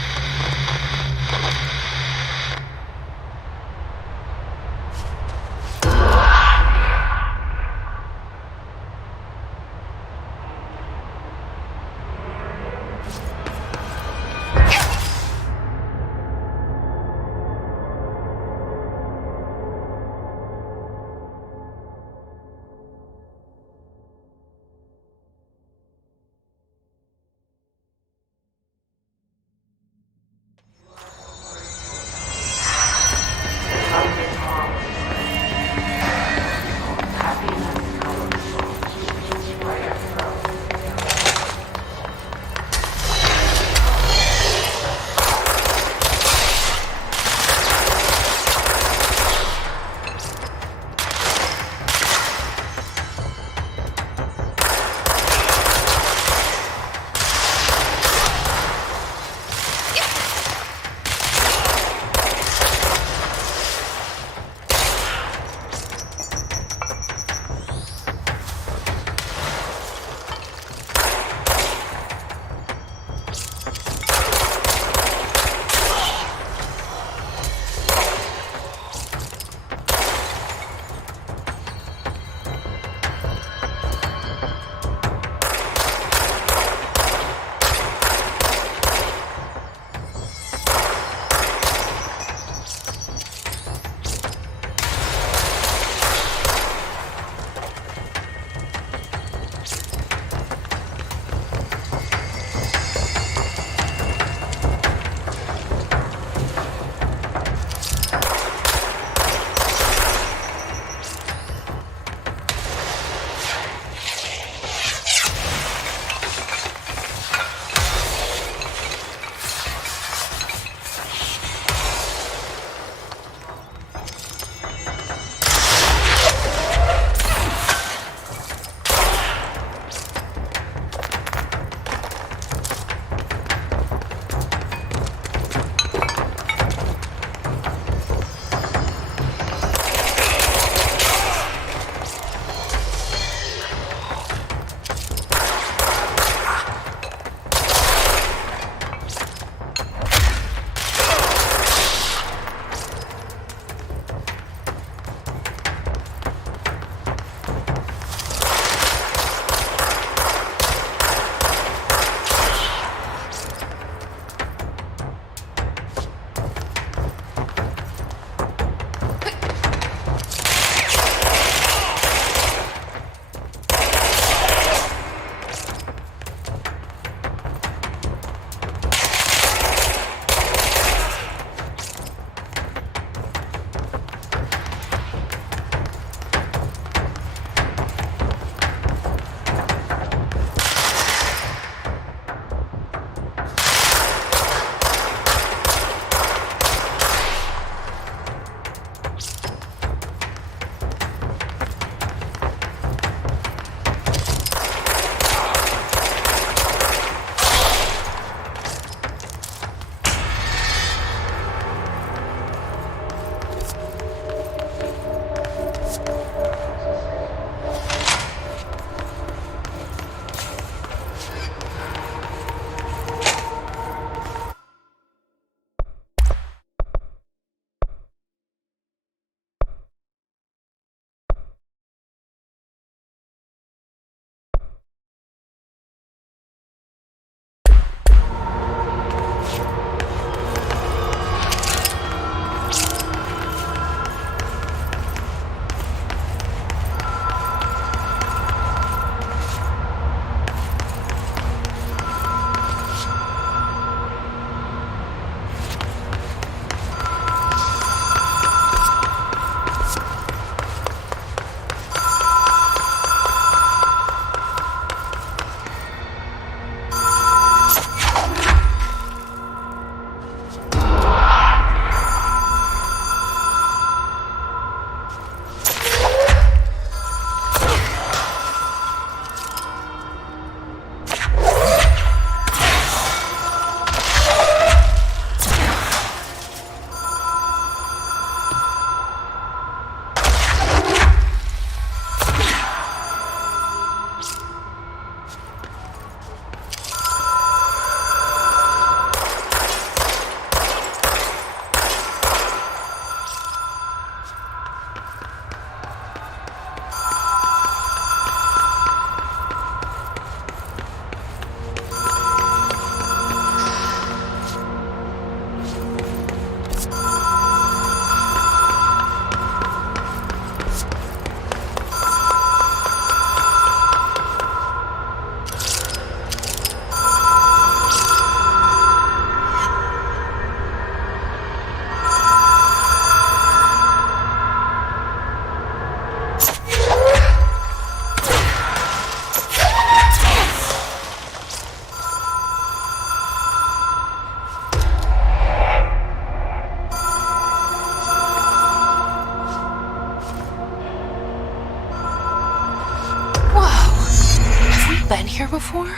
here before?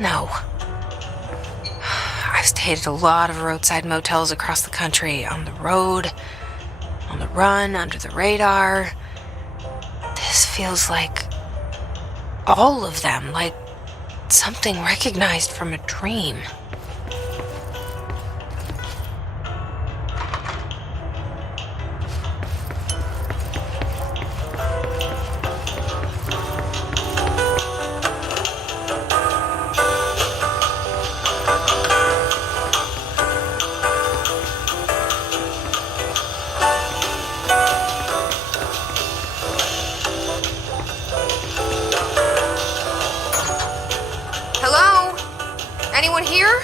No. I've stayed at a lot of roadside motels across the country, on the road, on the run, under the radar. This feels like all of them, like something recognized from a dream. Hello? Anyone here?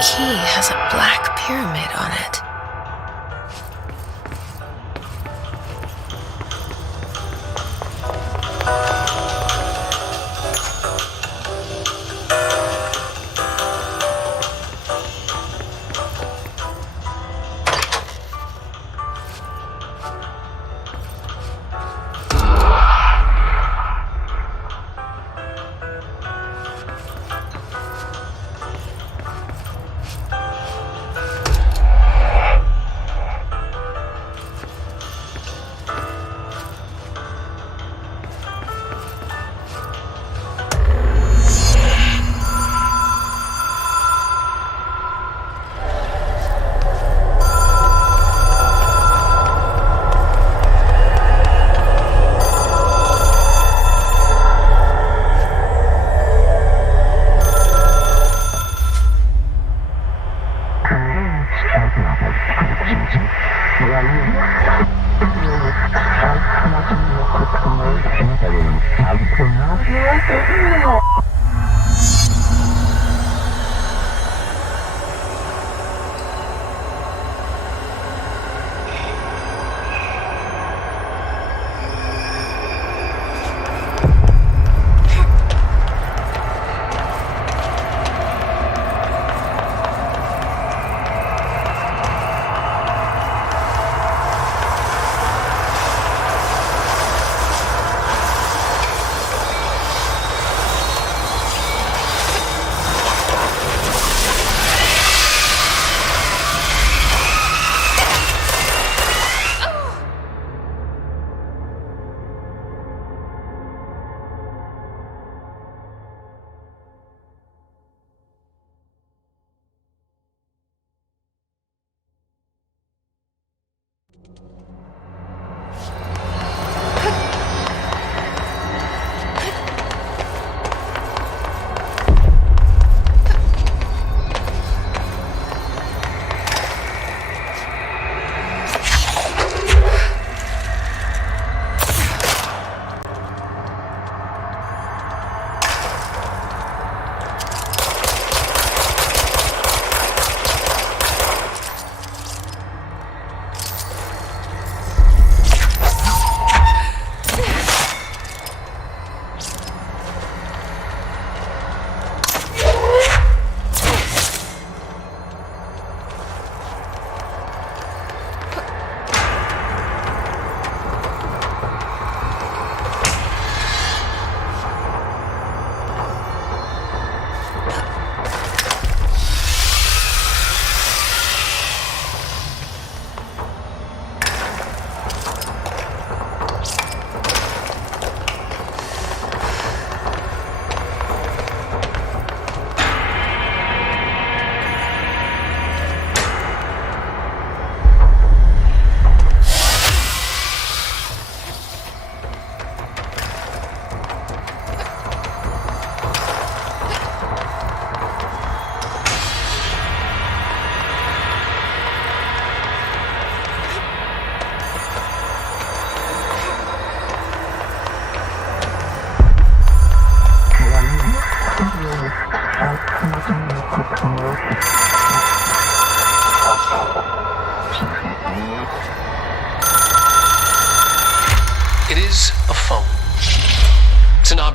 Key has a black pyramid on it.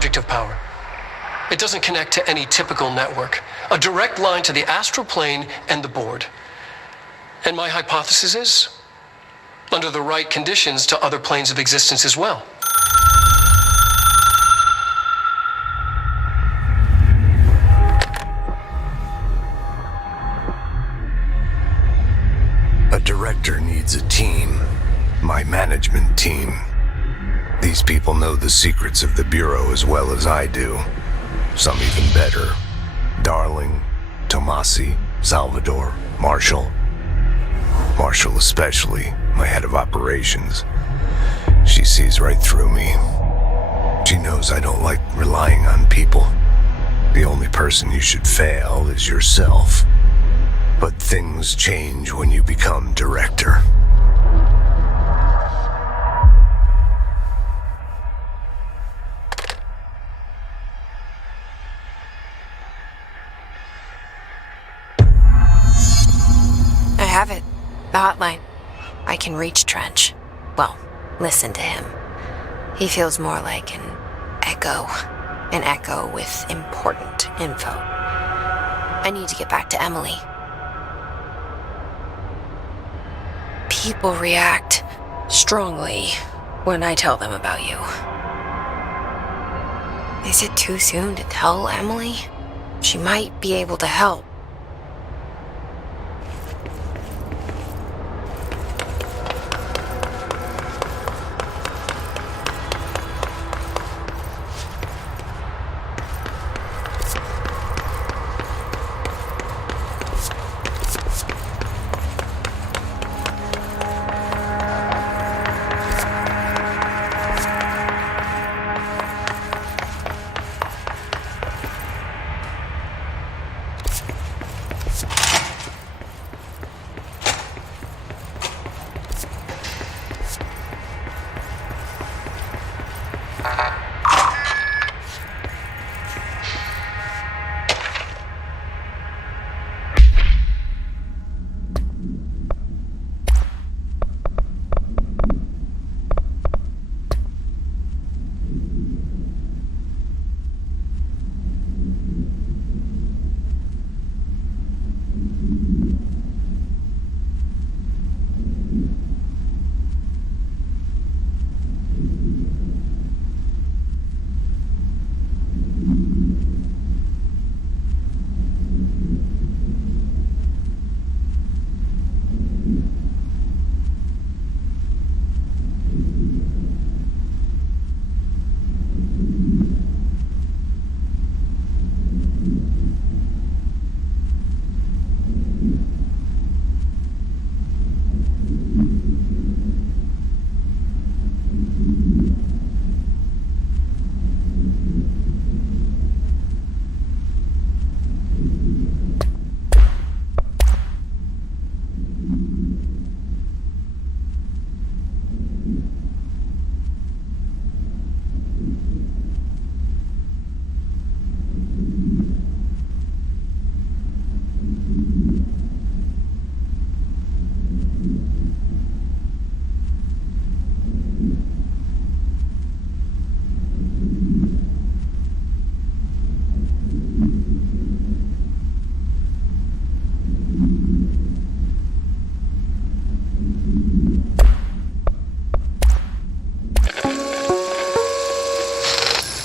object of power. It doesn't connect to any typical network. A direct line to the astral plane and the board. And my hypothesis is, under the right conditions, to other planes of existence as well. A director needs a team. My management team. These people know the secrets of the Bureau as well as I do. Some even better. Darling, Tomasi, Salvador, Marshall. Marshall especially, my head of operations. She sees right through me. She knows I don't like relying on people. The only person you should fail is yourself. But things change when you become director. I have it. The hotline. I can reach Trench. Well, listen to him. He feels more like an echo. An echo with important info. I need to get back to Emily. People react strongly when I tell them about you. Is it too soon to tell Emily? She might be able to help.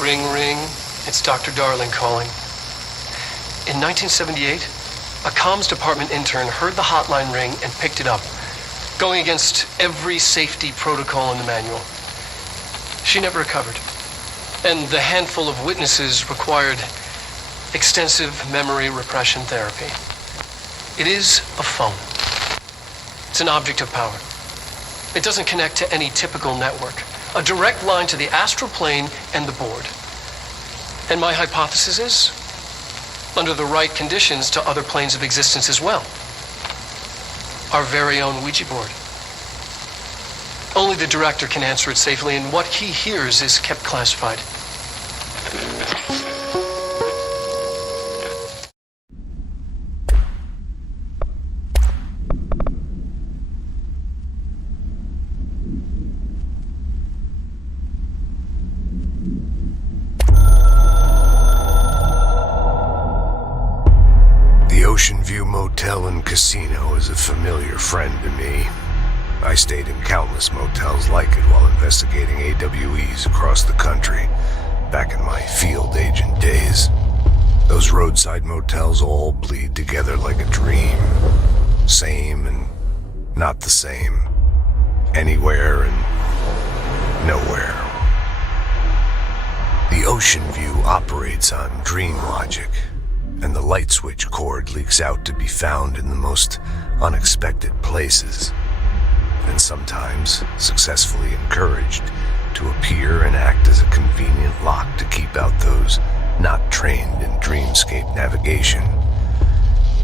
Ring, ring. It's Dr. Darling calling. In 1978, a comms department intern heard the hotline ring and picked it up, going against every safety protocol in the manual. She never recovered, and the handful of witnesses required extensive memory repression therapy. It is a phone. It's an object of power. It doesn't connect to any typical network. A direct line to the astral plane and the board. And my hypothesis is, under the right conditions, to other planes of existence as well. Our very own Ouija board. Only the director can answer it safely, and what he hears is kept classified. Hotel and casino is a familiar friend to me. I stayed in countless motels like it while investigating AWEs across the country, back in my field agent days. Those roadside motels all bleed together like a dream. Same and not the same. Anywhere and nowhere. The Ocean View operates on dream logic, and the light switch cord leaks out to be found in the most unexpected places, and sometimes successfully encouraged to appear and act as a convenient lock to keep out those not trained in dreamscape navigation.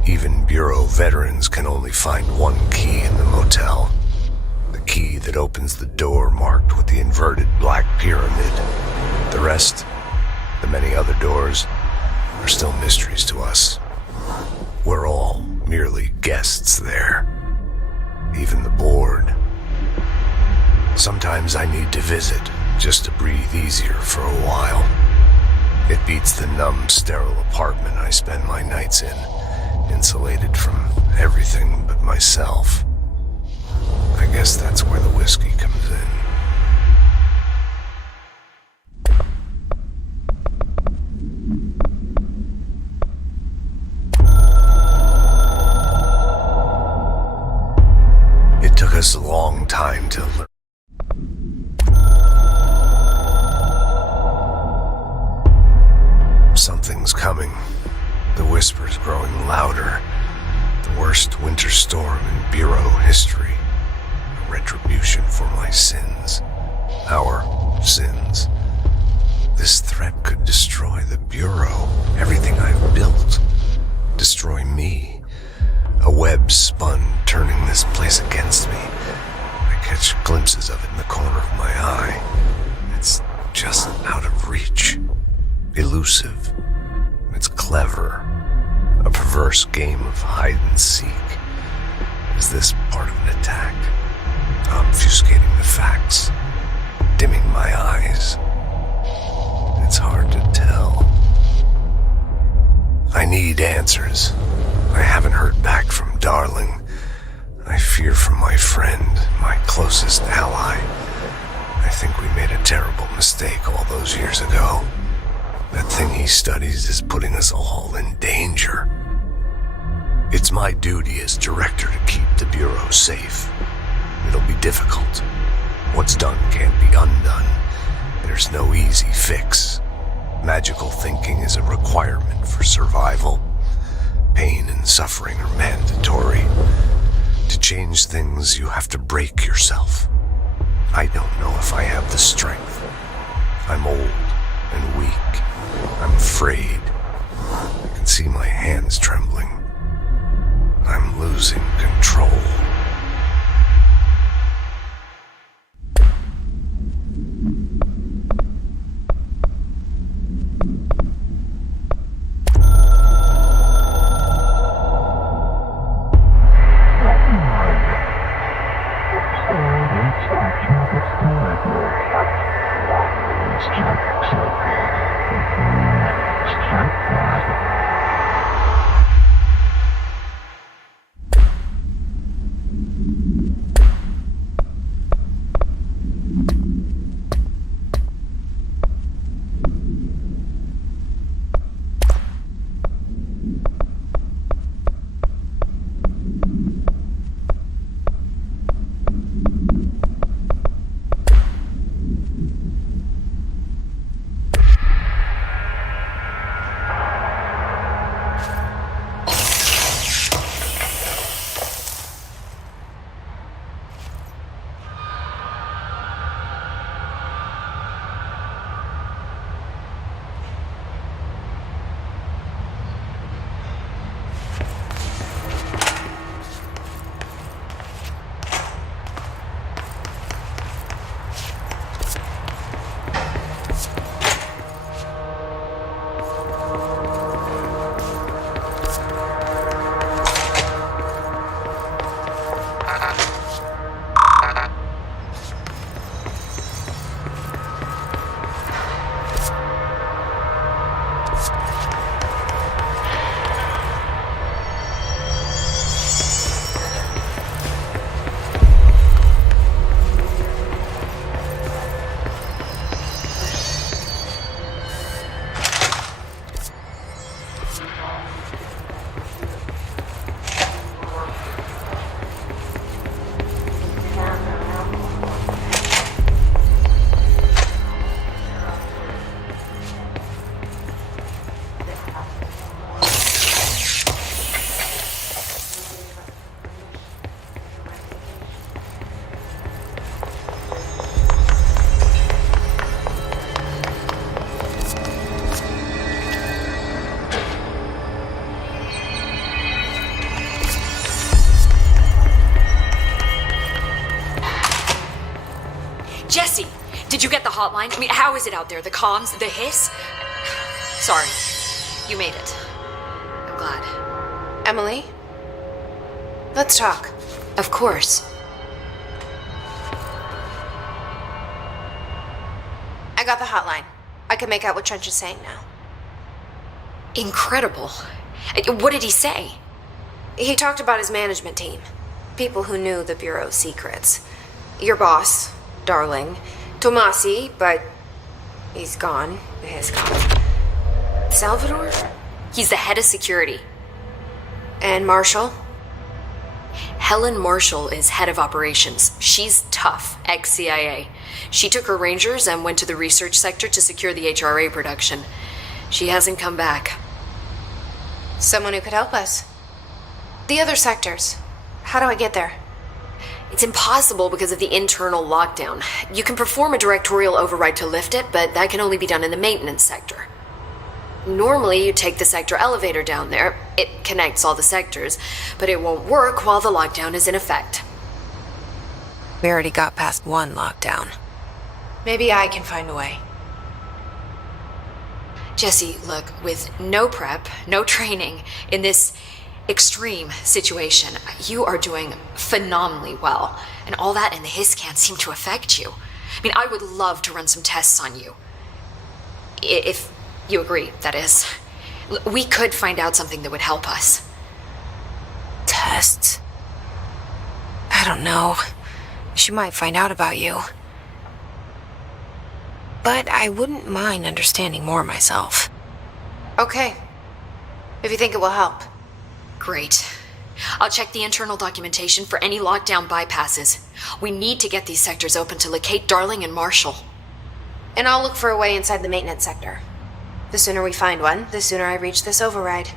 Even Bureau veterans can only find one key in the motel. The key that opens the door marked with the inverted black pyramid. The rest, the many other doors, are still mysteries to us. We're all merely guests there. Even the board. Sometimes I need to visit, just to breathe easier for a while. It beats the numb, sterile apartment I spend my nights in, insulated from everything but myself. I guess that's where the whiskey comes in. It took us a long time to learn. Something's coming. The whispers growing louder. The worst winter storm in Bureau history. A retribution for my sins. Our sins. This threat could destroy the Bureau. Everything I've built. Destroy me. A web spun, turning this place against me. I catch glimpses of it in the corner of my eye. It's just out of reach. Elusive. It's clever. A perverse game of hide and seek. Is this part of an attack? Obfuscating the facts. Dimming my eyes. It's hard to tell. I need answers. I haven't heard back from Darling. I fear for my friend, my closest ally. I think we made a terrible mistake all those years ago. That thing he studies is putting us all in danger. It's my duty as director to keep the Bureau safe. It'll be difficult. What's done can't be undone. There's no easy fix. Magical thinking is a requirement for survival. Pain and suffering are mandatory. To change things, you have to break yourself. I don't know if I have the strength. I'm old and weak. I'm afraid. I can see my hands trembling. I'm losing control. Jesse, did you get the hotline? I mean, how is it out there? The comms? The hiss? Sorry. You made it. I'm glad. Emily? Let's talk. Of course. I got the hotline. I can make out what Trench is saying now. Incredible. What did he say? He talked about his management team. People who knew the Bureau's secrets. Your boss, Darling. Tomasi, but he's gone. He's gone. Salvador? He's the head of security. And Marshall? Helen Marshall is head of operations. She's tough, ex-CIA. She took her Rangers and went to the research sector to secure the HRA production. She hasn't come back. Someone who could help us. The other sectors. How do I get there? It's impossible because of the internal lockdown. You can perform a directorial override to lift it, but that can only be done in the maintenance sector. Normally, you take the sector elevator down there. It connects all the sectors, but it won't work while the lockdown is in effect. We already got past one lockdown. Maybe I can find a way. Jesse, look, with no prep, no training, in this extreme situation, you are doing phenomenally well. And all that and the hiss can't seem to affect you. I mean, I would love to run some tests on you. If you agree, that is. We could find out something that would help us. Tests? I don't know. She might find out about you. But I wouldn't mind understanding more myself. Okay. If you think it will help. Great. I'll check the internal documentation for any lockdown bypasses. We need to get these sectors open to locate Darling and Marshall. And I'll look for a way inside the maintenance sector. The sooner we find one, the sooner I reach this override.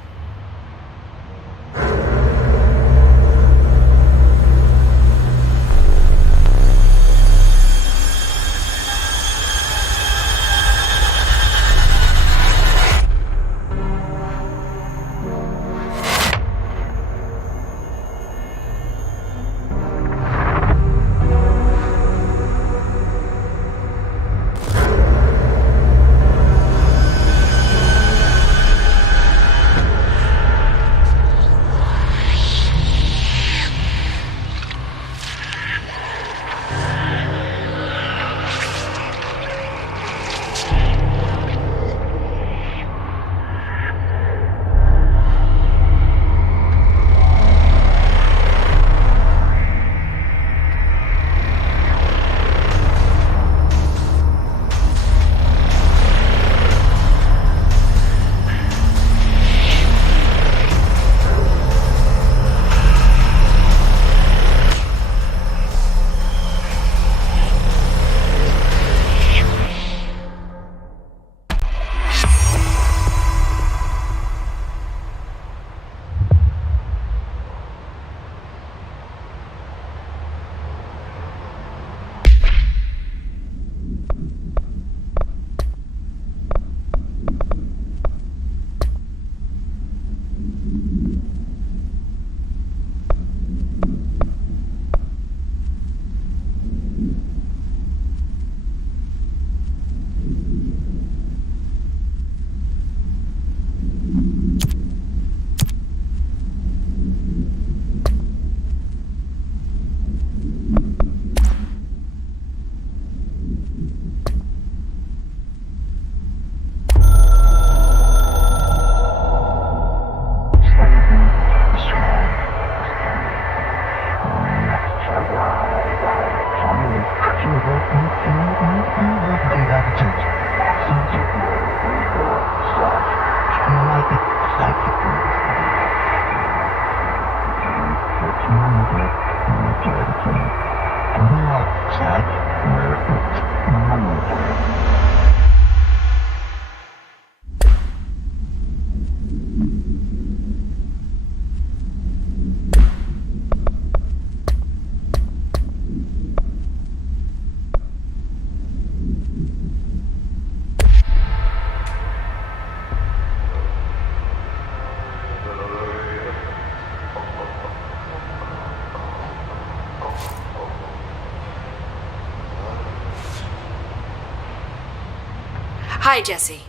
Hi, Jesse.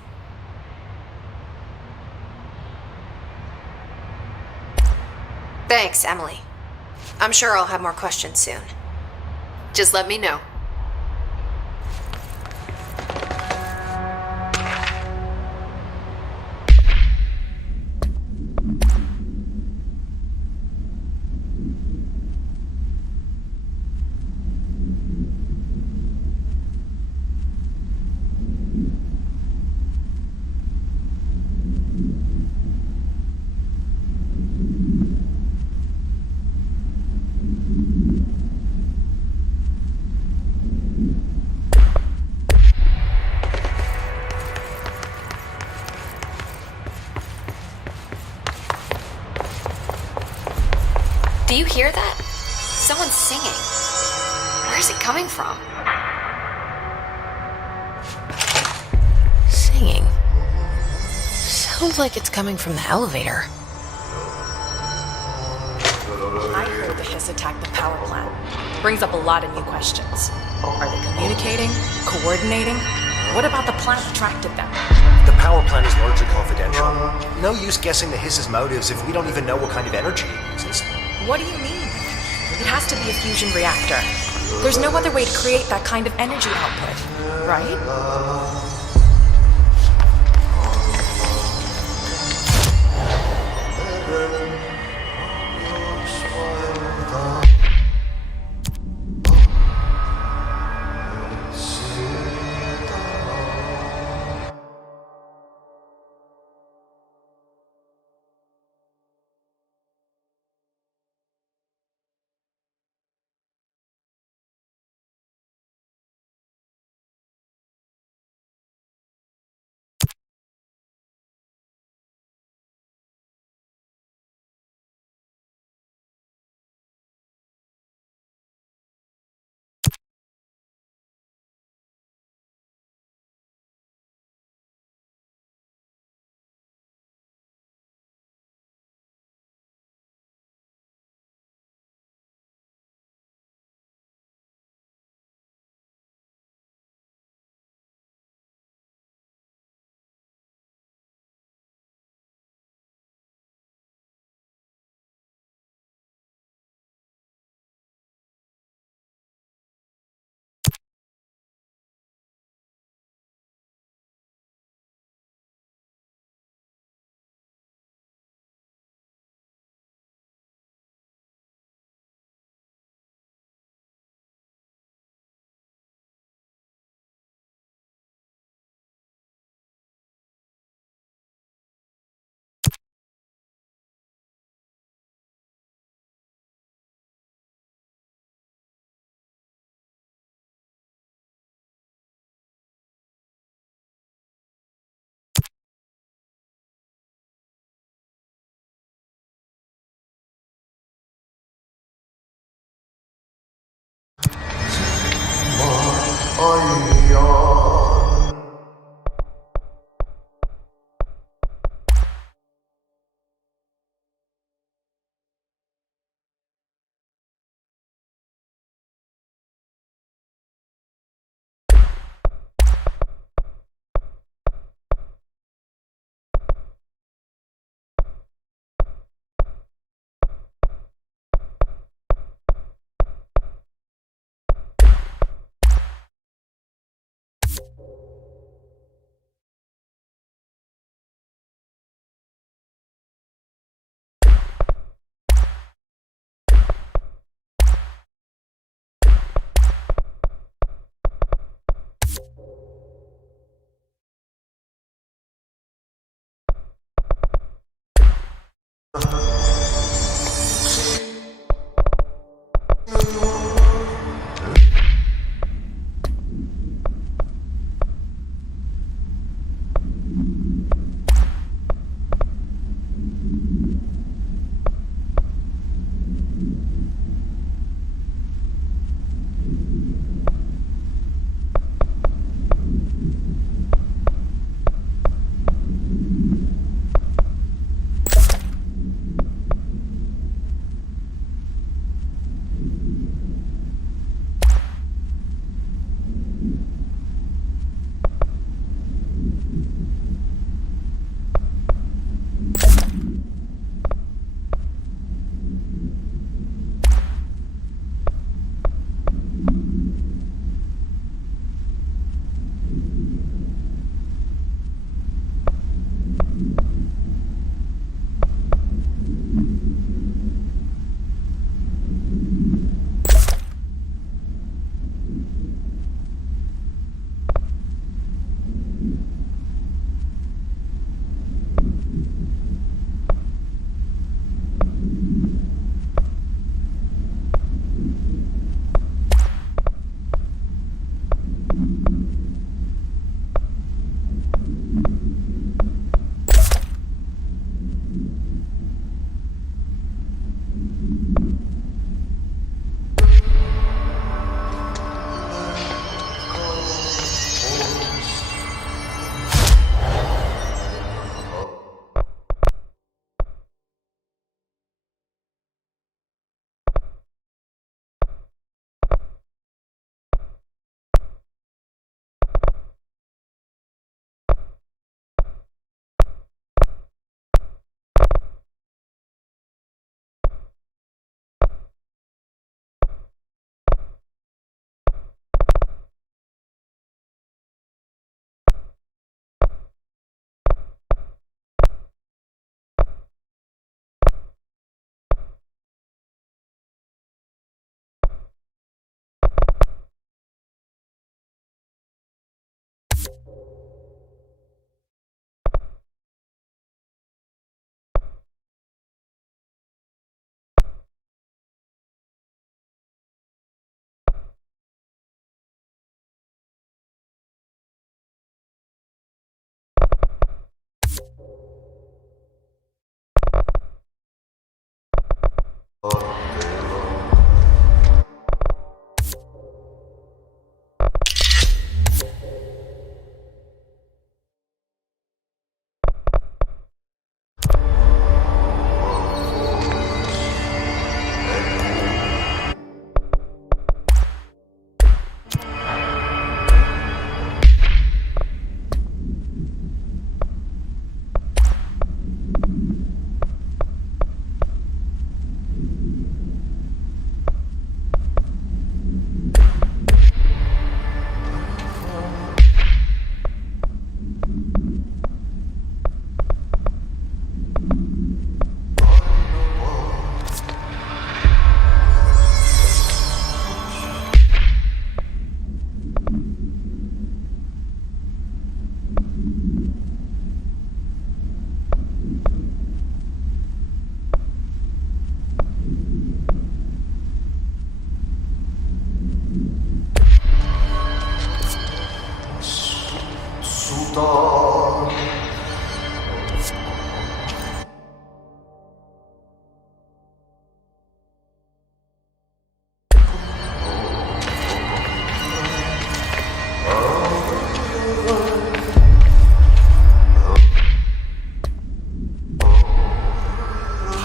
Thanks, Emily. I'm sure I'll have more questions soon. Just let me know. Do you hear that? Someone's singing. Where is it coming from? Singing. Sounds like it's coming from the elevator. I heard the Hiss attacked the power plant. Brings up a lot of new questions. Are they communicating? Coordinating? What about the plant attracted them? The power plant is largely confidential. No use guessing the Hiss's motives if we don't even know what kind of energy it uses. What do you mean? It has to be a fusion reactor. There's no other way to create that kind of energy output, right?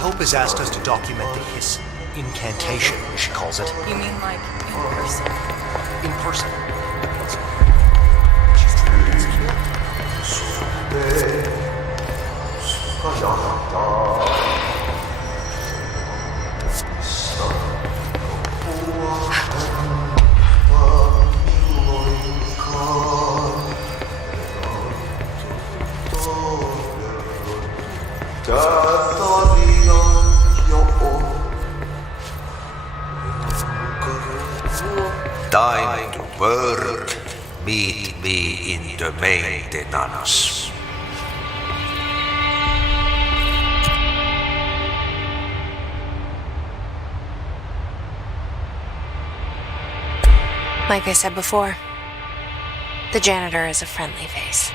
Hope has asked us to document the Hiss incantation, as she calls it. You mean like in person? In person. Time to work. Meet me in the maintenance. Like I said before, the janitor is a friendly face.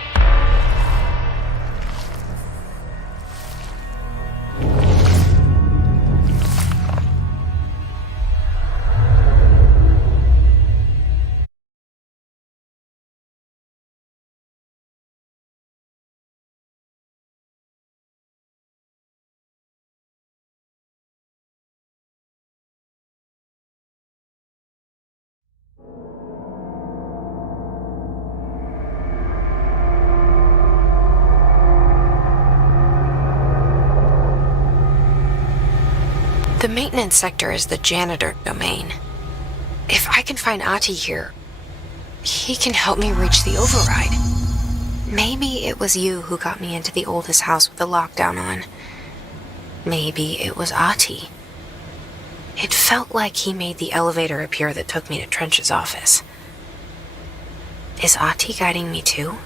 The maintenance sector is the janitor domain. If I can find Ahti here, he can help me reach the override. Maybe it was you who got me into the oldest house with the lockdown on. Maybe it was Ahti. It felt like he made the elevator appear that took me to Trench's office. Is Ahti guiding me too?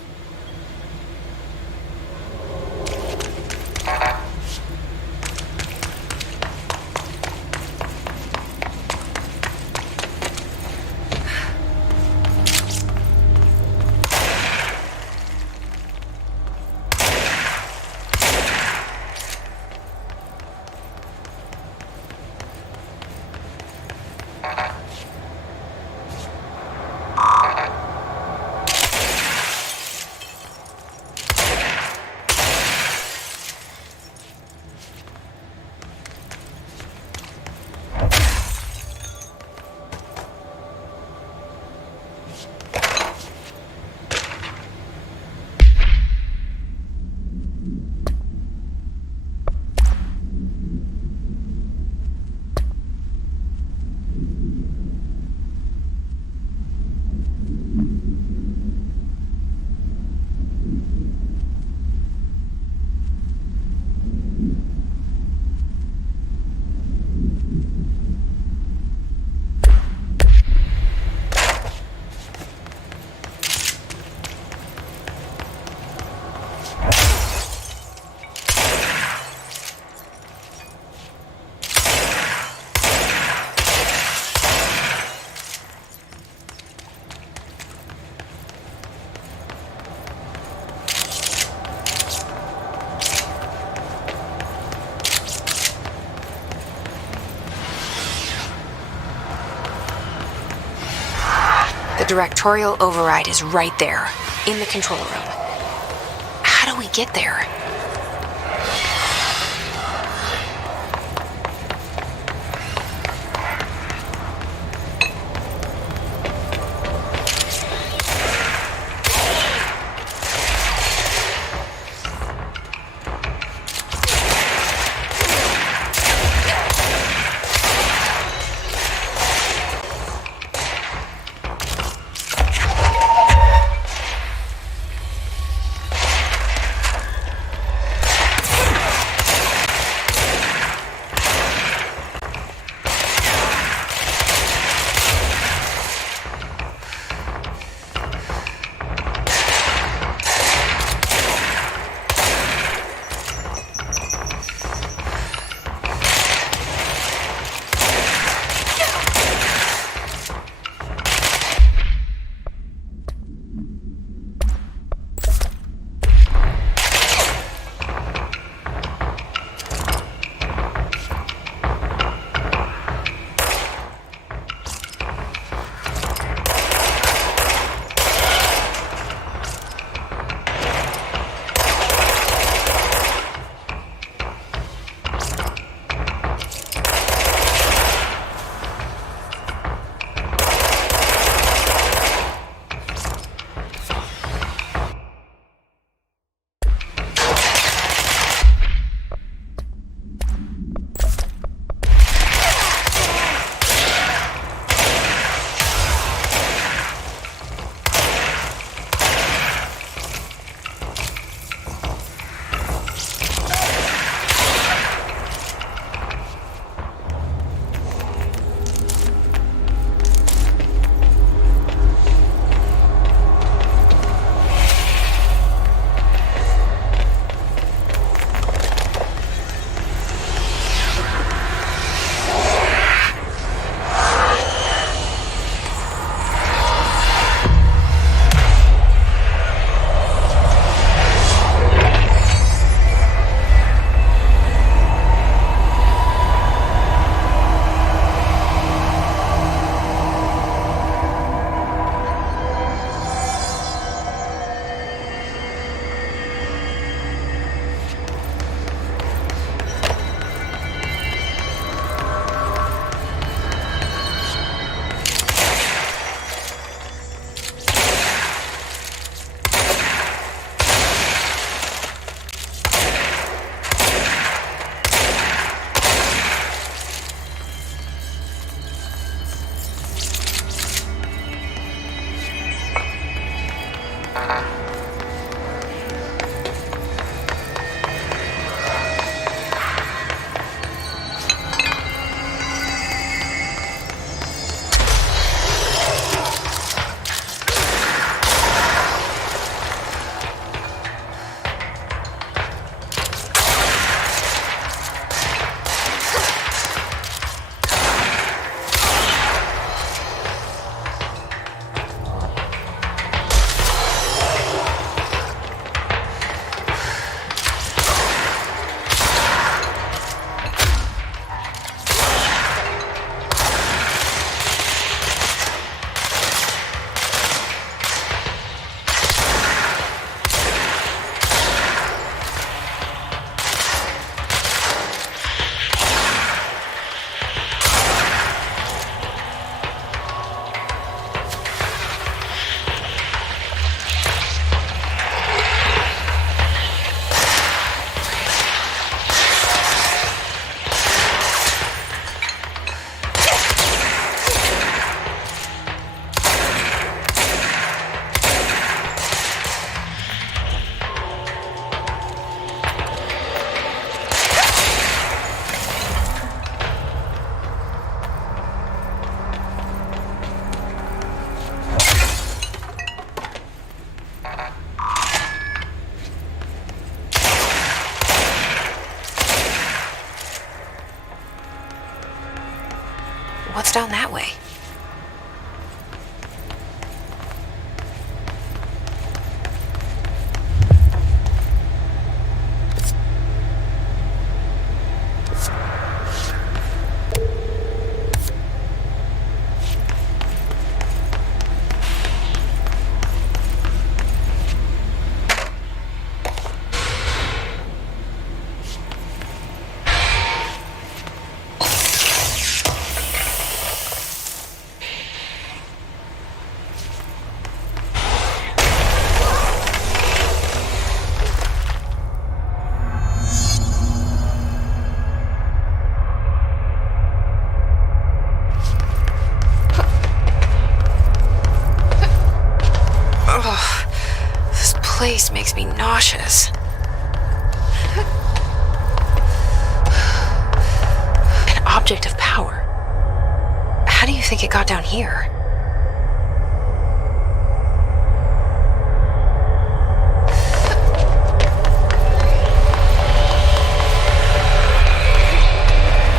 The directorial override is right there, in the control room. How do we get there? What's down that way? taste makes me nauseous. An object of power. How do you think it got down here?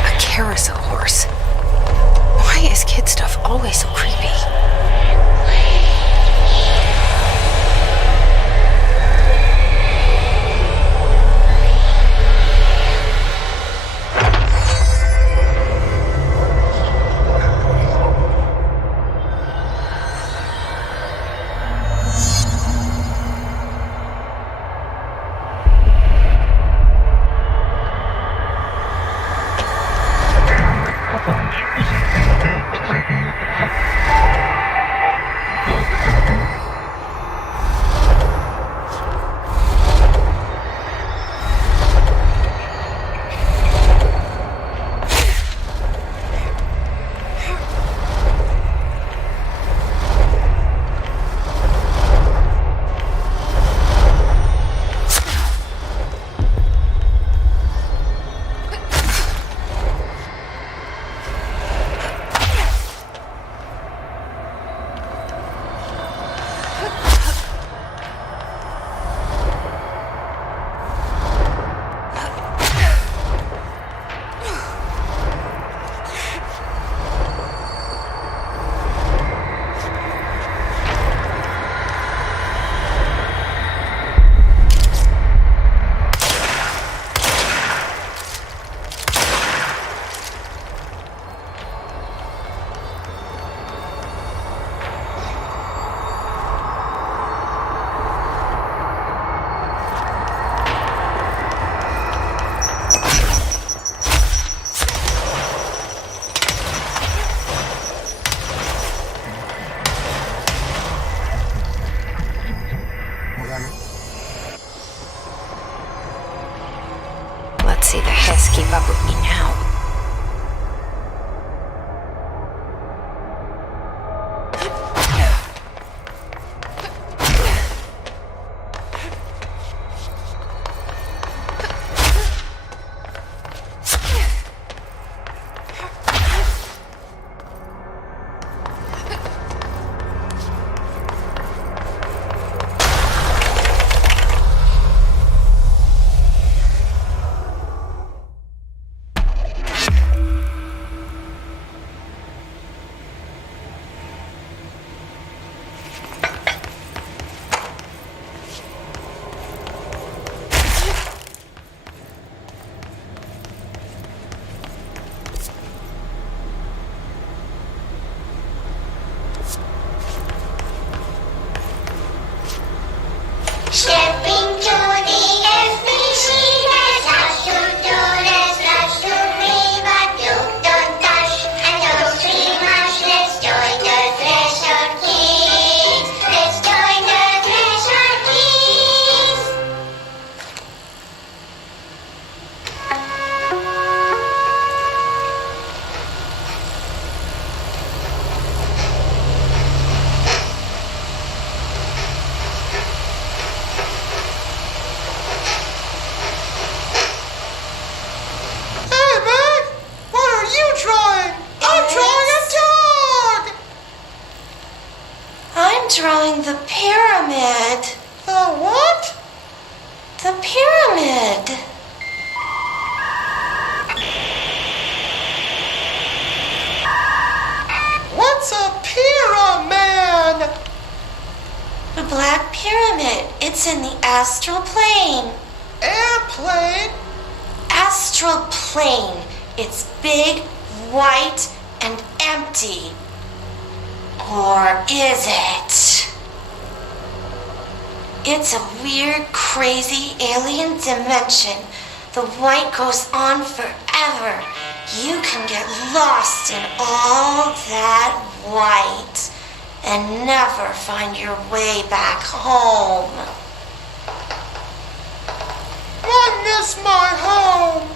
A carousel horse. Why is kid stuff always so creepy? Let's see the Hess keep up with me now. Drawing the pyramid. The what? The pyramid. What's a pyramid? The Black Pyramid. It's in the astral plane. Airplane? Astral plane. It's big, white, and empty. Or is it? It's a weird, crazy alien dimension. The white goes on forever. You can get lost in all that white and never find your way back home. I miss my home.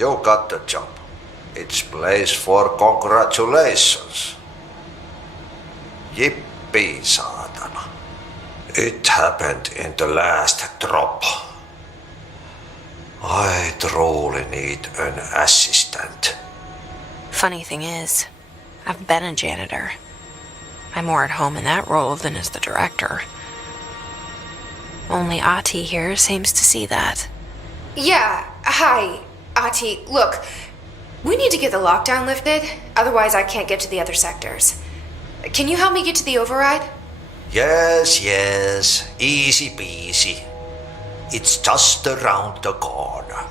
You got the job. It's place for congratulations. Yippee, saatana. It happened in the last drop. I truly need an assistant. Funny thing is, I've been a janitor. I'm more at home in that role than as the director. Only Ahti here seems to see that. Yeah, hi, Ahti. Look, we need to get the lockdown lifted, otherwise I can't get to the other sectors. Can you help me get to the override? Yes, easy peasy. It's just around the corner.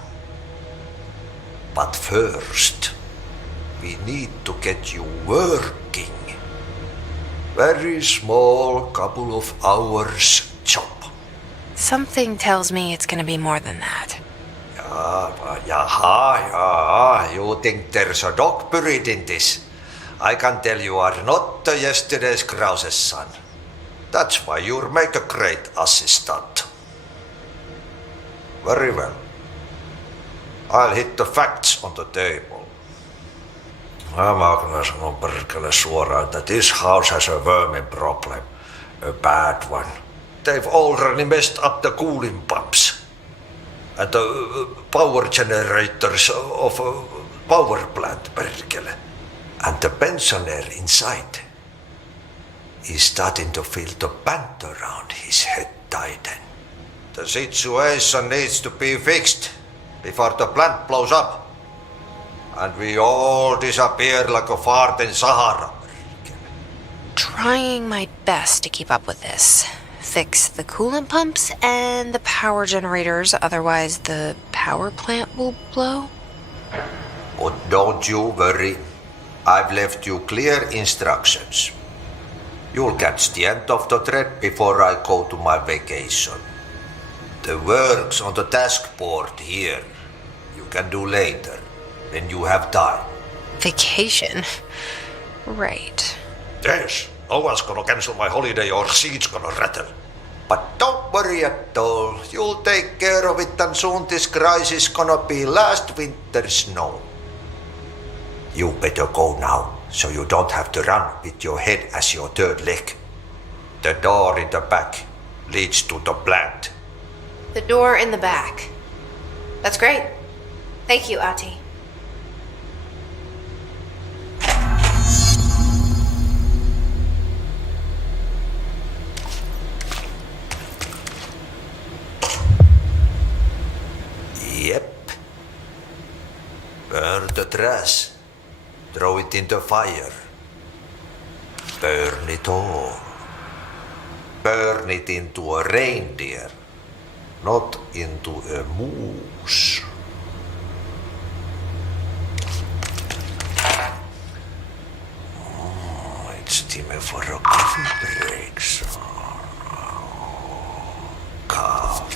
But first, we need to get you working. Very small, couple of hours job. Something tells me it's gonna be more than that. You think there's a dog buried in this? I can tell you are not yesterday's Krause's son. That's why you'll make a great assistant. Very well. I'll hit the facts on the table. Mä kyllä sanon perkele suoraan, that this house has a vermin problem. A bad one. They've already messed up the cooling pumps. And the power generators of a power plant, perkele. And the pensioner inside is starting to feel the band around his head tighten. The situation needs to be fixed before the plant blows up. And we all disappear like a fart in Sahara. Trying my best to keep up with this. Fix the coolant pumps and the power generators, otherwise the power plant will blow. But don't you worry. I've left you clear instructions. You'll catch the end of the thread before I go to my vacation. The work's on the task board here. You can do later, when you have time. Vacation? Right. Yes, no one's gonna cancel my holiday or seat's gonna rattle. But don't worry at all. You'll take care of it and soon this crisis gonna be last winter's snow. You better go now, so you don't have to run with your head as your third leg. The door in the back leads to the plant. The door in the back. That's great. Thank you, Ahti. Yep. Burn the trash. Throw it in the fire. Burn it all. Burn it into a reindeer, not into a moose. Oh, it's time for a coffee break. Coffee.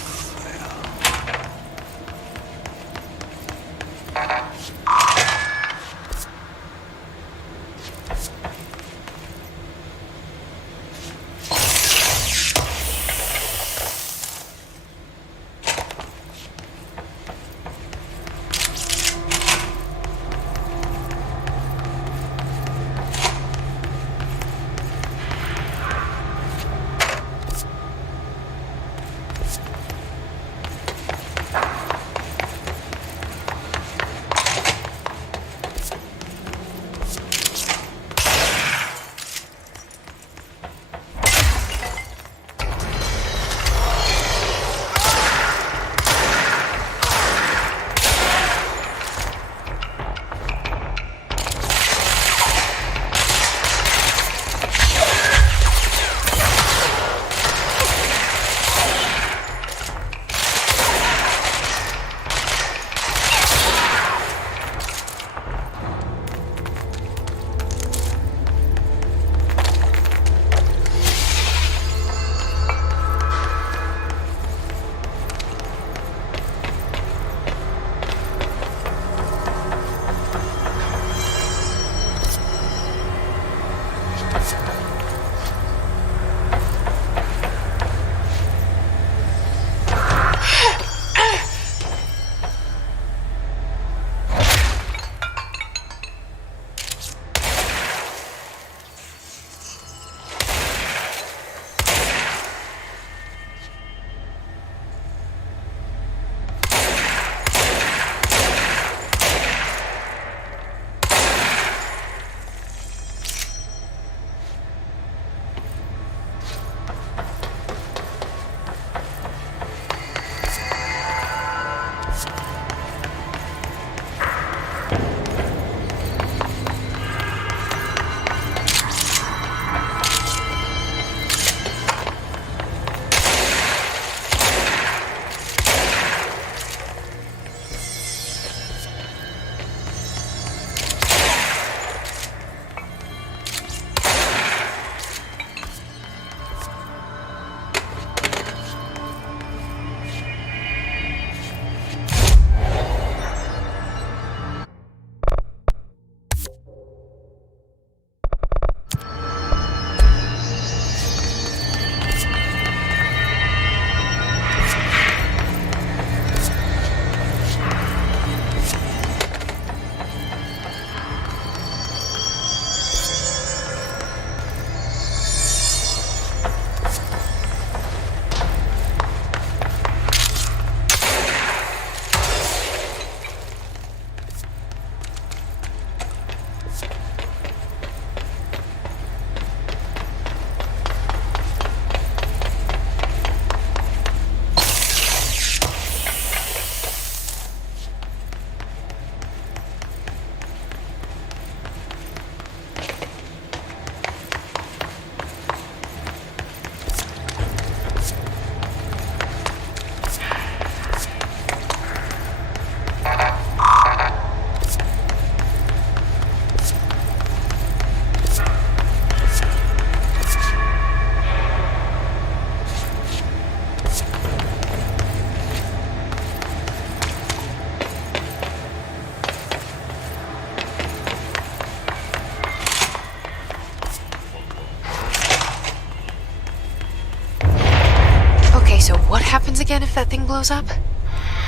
happens again if that thing blows up?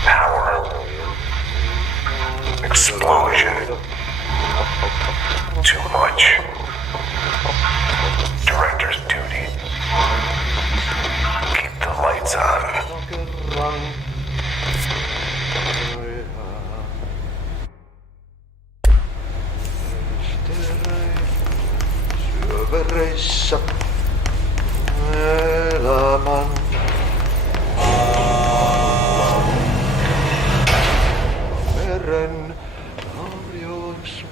Power. Explosion. Too much. Director's duty. Keep the lights on. Syövereissä elämän. Meren harjoisvaltaa.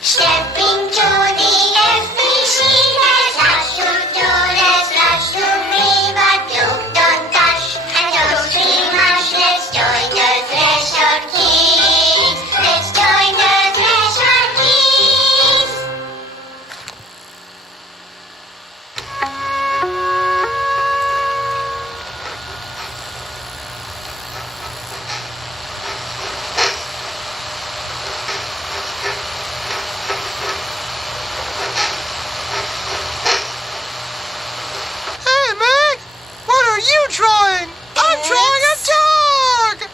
Stepping to the FBC, there's lots to do, there's lots to be, but you don't touch and don't scream much. Let's join the Threshold Kids. Let's join the Threshold Kids. Hey, Meg! What are you drawing? I'm drawing a dog!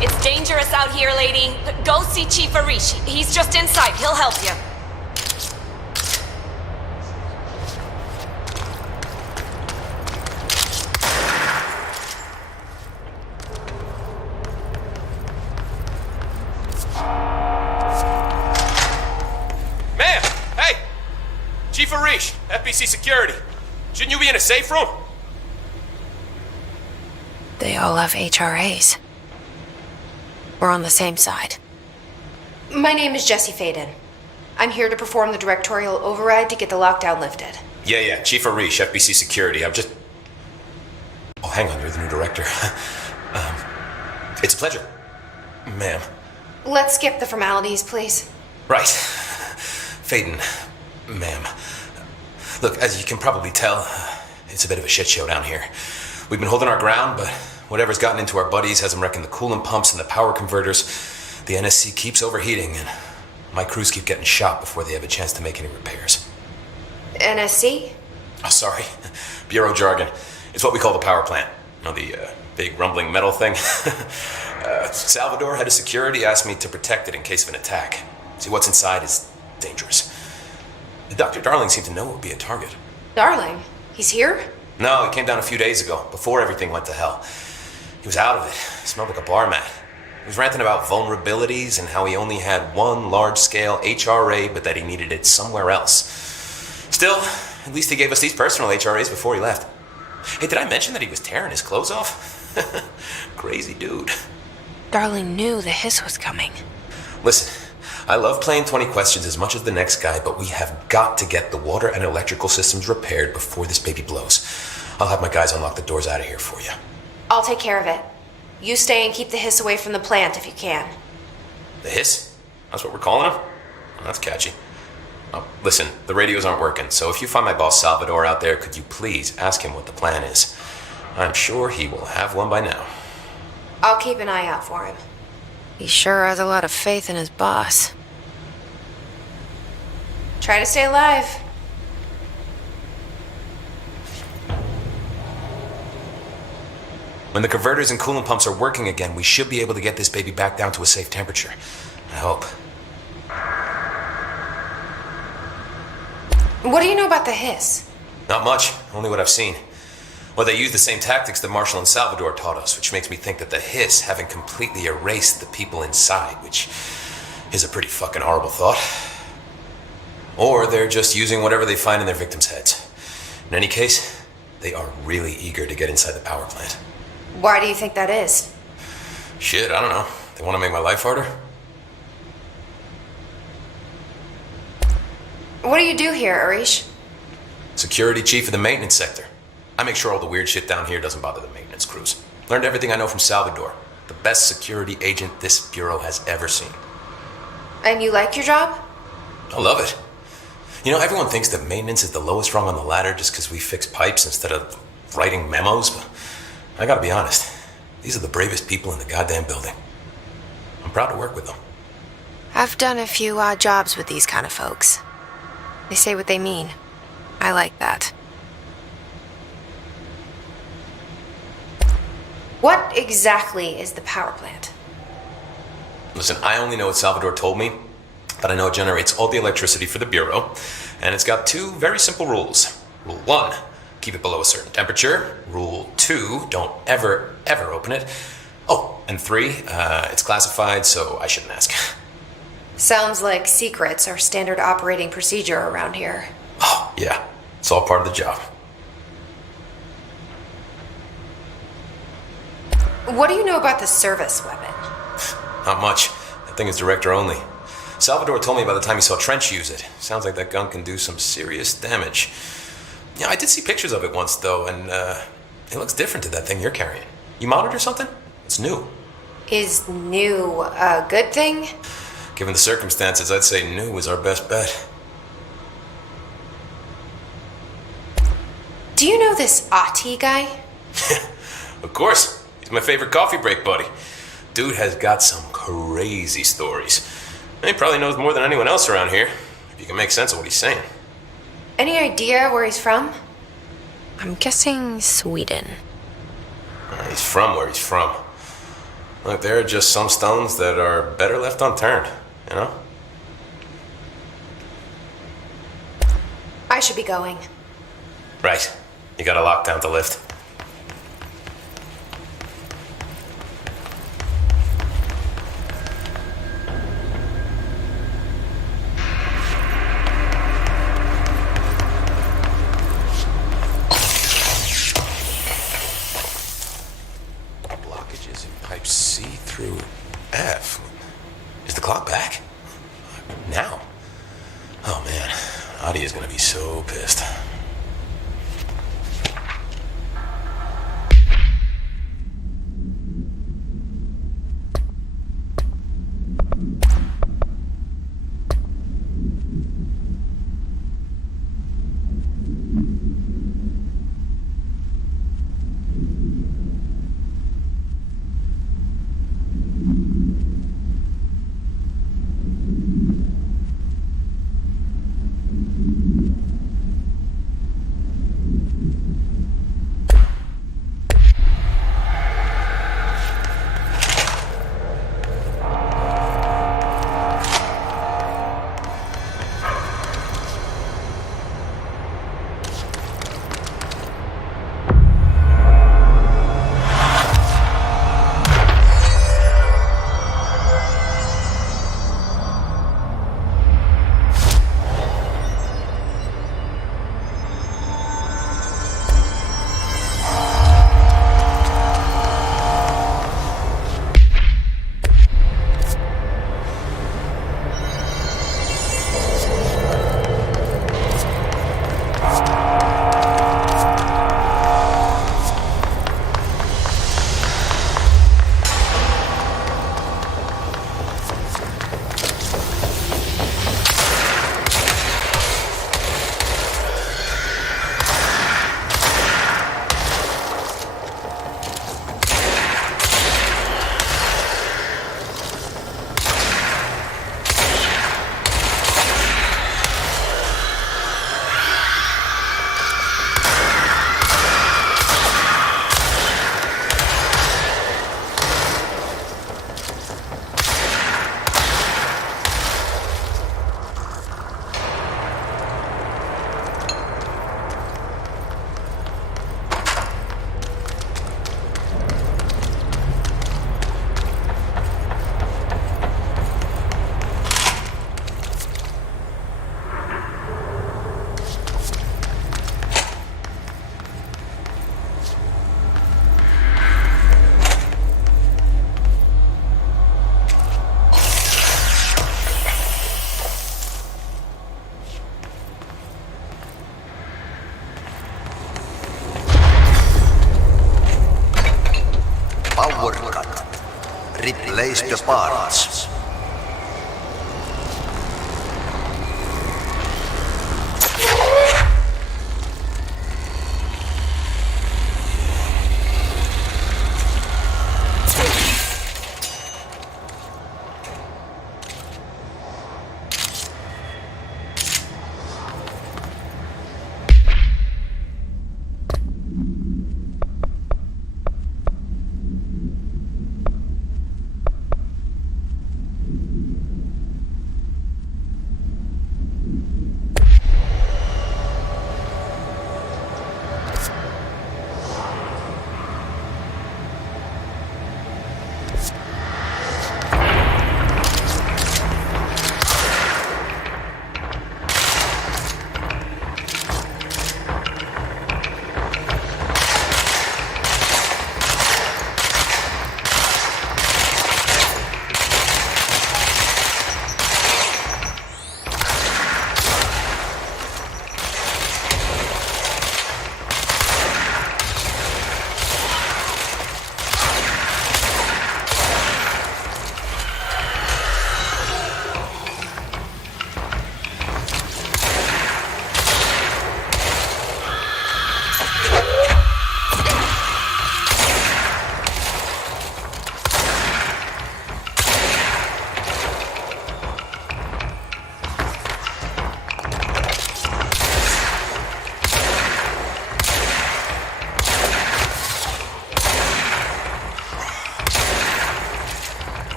It's dangerous out here, lady. Go see Chief Arish. He's just inside. He'll help you. Ma'am! Hey! Chief Arish, FBC Security. Shouldn't you be in a safe room? They all have HRAs. We're on the same side. My name is Jesse Faden. I'm here to perform the directorial override to get the lockdown lifted. Yeah, Chief Arish, FBC Security. I'm just... Oh, hang on, you're the new director. It's a pleasure, ma'am. Let's skip the formalities, please. Right. Faden, Ma'am. Look, as you can probably tell, it's a bit of a shit show down here. We've been holding our ground, but whatever's gotten into our buddies has them wrecking the coolant pumps and the power converters. The NSC keeps overheating, and my crews keep getting shot before they have a chance to make any repairs. NSC? Oh, sorry. Bureau jargon. It's what we call the power plant. You know, the big rumbling metal thing? Salvador, head of security, asked me to protect it in case of an attack. See, what's inside is dangerous. Dr. Darling seemed to know it would be a target. Darling? He's here? No, he came down a few days ago, before everything went to hell. He was out of it. Smelled like a bar mat. He was ranting about vulnerabilities and how he only had one large-scale HRA, but that he needed it somewhere else. Still, at least he gave us these personal HRAs before he left. Hey, did I mention that he was tearing his clothes off? Crazy dude. Darling knew the hiss was coming. Listen, I love playing 20 questions as much as the next guy, but we have got to get the water and electrical systems repaired before this baby blows. I'll have my guys unlock the doors out of here for you. I'll take care of it. You stay and keep the hiss away from the plant if you can. The hiss? That's what we're calling him? Well, that's catchy. Oh, listen, the radios aren't working, so if you find my boss Salvador out there, could you please ask him what the plan is? I'm sure he will have one by now. I'll keep an eye out for him. He sure has a lot of faith in his boss. Try to stay alive. When the converters and coolant pumps are working again, we should be able to get this baby back down to a safe temperature. I hope. What do you know about the hiss? Not much, only what I've seen. Well, they use the same tactics that Marshall and Salvador taught us, which makes me think that the hiss haven't completely erased the people inside, which is a pretty fucking horrible thought. Or they're just using whatever they find in their victims' heads. In any case, they are really eager to get inside the power plant. Why do you think that is? Shit, I don't know. They want to make my life harder? What do you do here, Arish? Security chief of the maintenance sector. I make sure all the weird shit down here doesn't bother the maintenance crews. Learned everything I know from Salvador, the best security agent this bureau has ever seen. And you like your job? I love it. You know, everyone thinks that maintenance is the lowest rung on the ladder just because we fix pipes instead of writing memos, but I gotta be honest, these are the bravest people in the goddamn building. I'm proud to work with them. I've done a few odd jobs with these kind of folks. They say what they mean. I like that. What exactly is the power plant? Listen, I only know what Salvador told me, but I know it generates all the electricity for the Bureau, and it's got two very simple rules. Rule 1, keep it below a certain temperature. Rule 2, don't ever open it. Oh, and 3, it's classified, so I shouldn't ask. Sounds like secrets are standard operating procedure around here. Oh, yeah, it's all part of the job. What do you know about the service weapon? Not much. That thing is director only. Salvador told me by the time he saw Trench use it. Sounds like that gun can do some serious damage. Yeah, I did see pictures of it once, though, and it looks different to that thing you're carrying. You modded or something? It's new. Is new a good thing? Given the circumstances, I'd say new is our best bet. Do you know this Ati guy? Of course. He's my favorite coffee break buddy. Dude has got some crazy stories. He probably knows more than anyone else around here, if you can make sense of what he's saying. Any idea where he's from? I'm guessing Sweden. He's from where he's from. Look, there are just some stones that are better left unturned, you know? I should be going. Right. You gotta lock down the lift. Blockages in pipe C through F. Is the clock back? Now? Oh man, Adi is gonna be so pissed. Messias Barnes.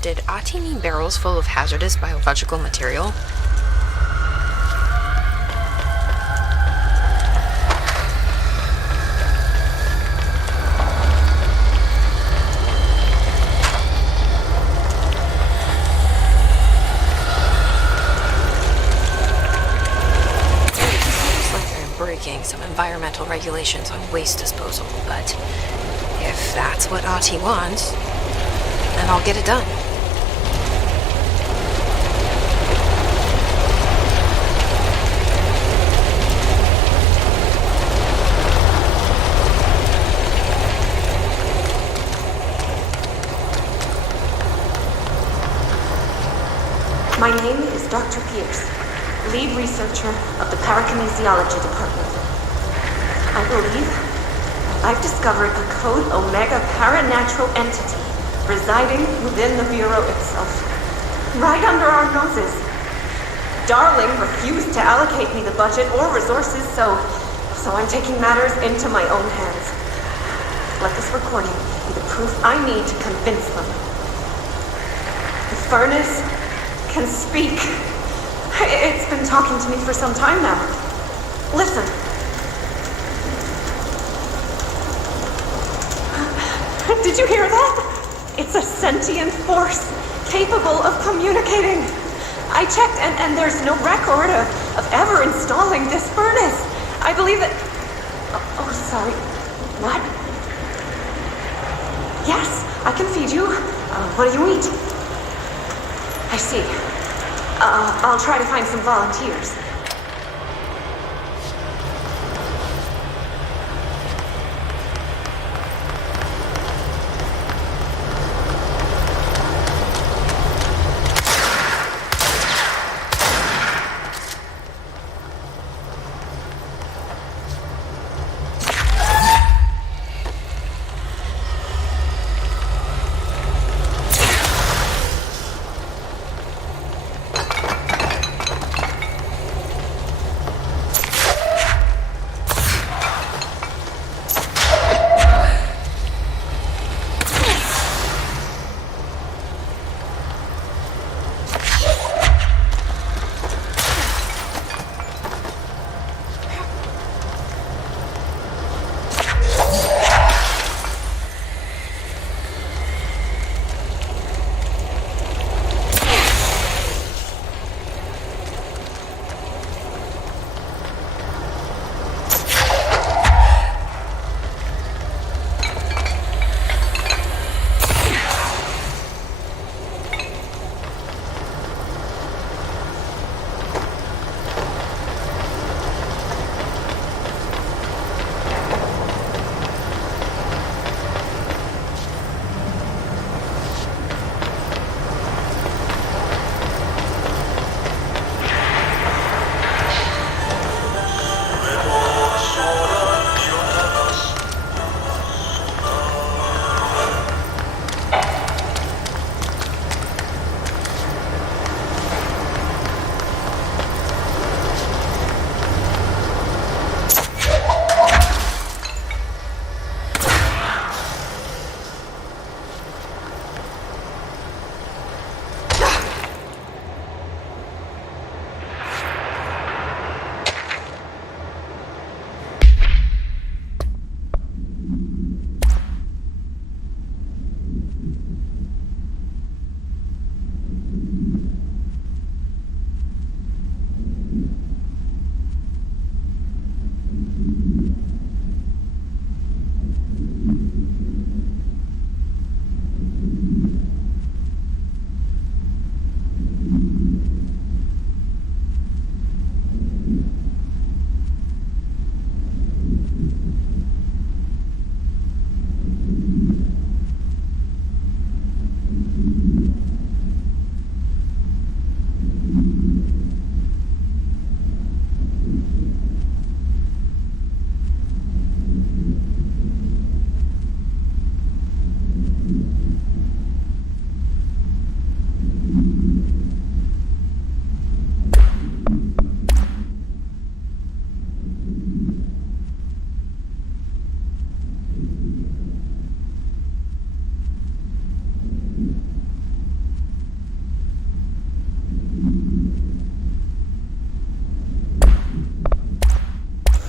Did Ati mean barrels full of hazardous biological material? Seems like they're breaking some environmental regulations on waste disposal, but if that's what Ati wants, then I'll get it done. My name is Dr. Pierce, lead researcher of the Parakinesiology Department. I believe I've discovered a Code Omega paranatural entity residing within the Bureau itself, right under our noses. Darling refused to allocate me the budget or resources, so I'm taking matters into my own hands. Let this recording be the proof I need to convince them. The furnace can speak. It's been talking to me for some time now. Listen. Did you hear that? It's a sentient force capable of communicating. I checked and there's no record of ever installing this furnace. I believe that... Oh, sorry. What? Yes, I can feed you. What do you eat? I see. I'll try to find some volunteers.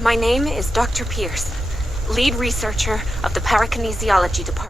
My name is Dr. Pierce, lead researcher of the Parakinesiology Department.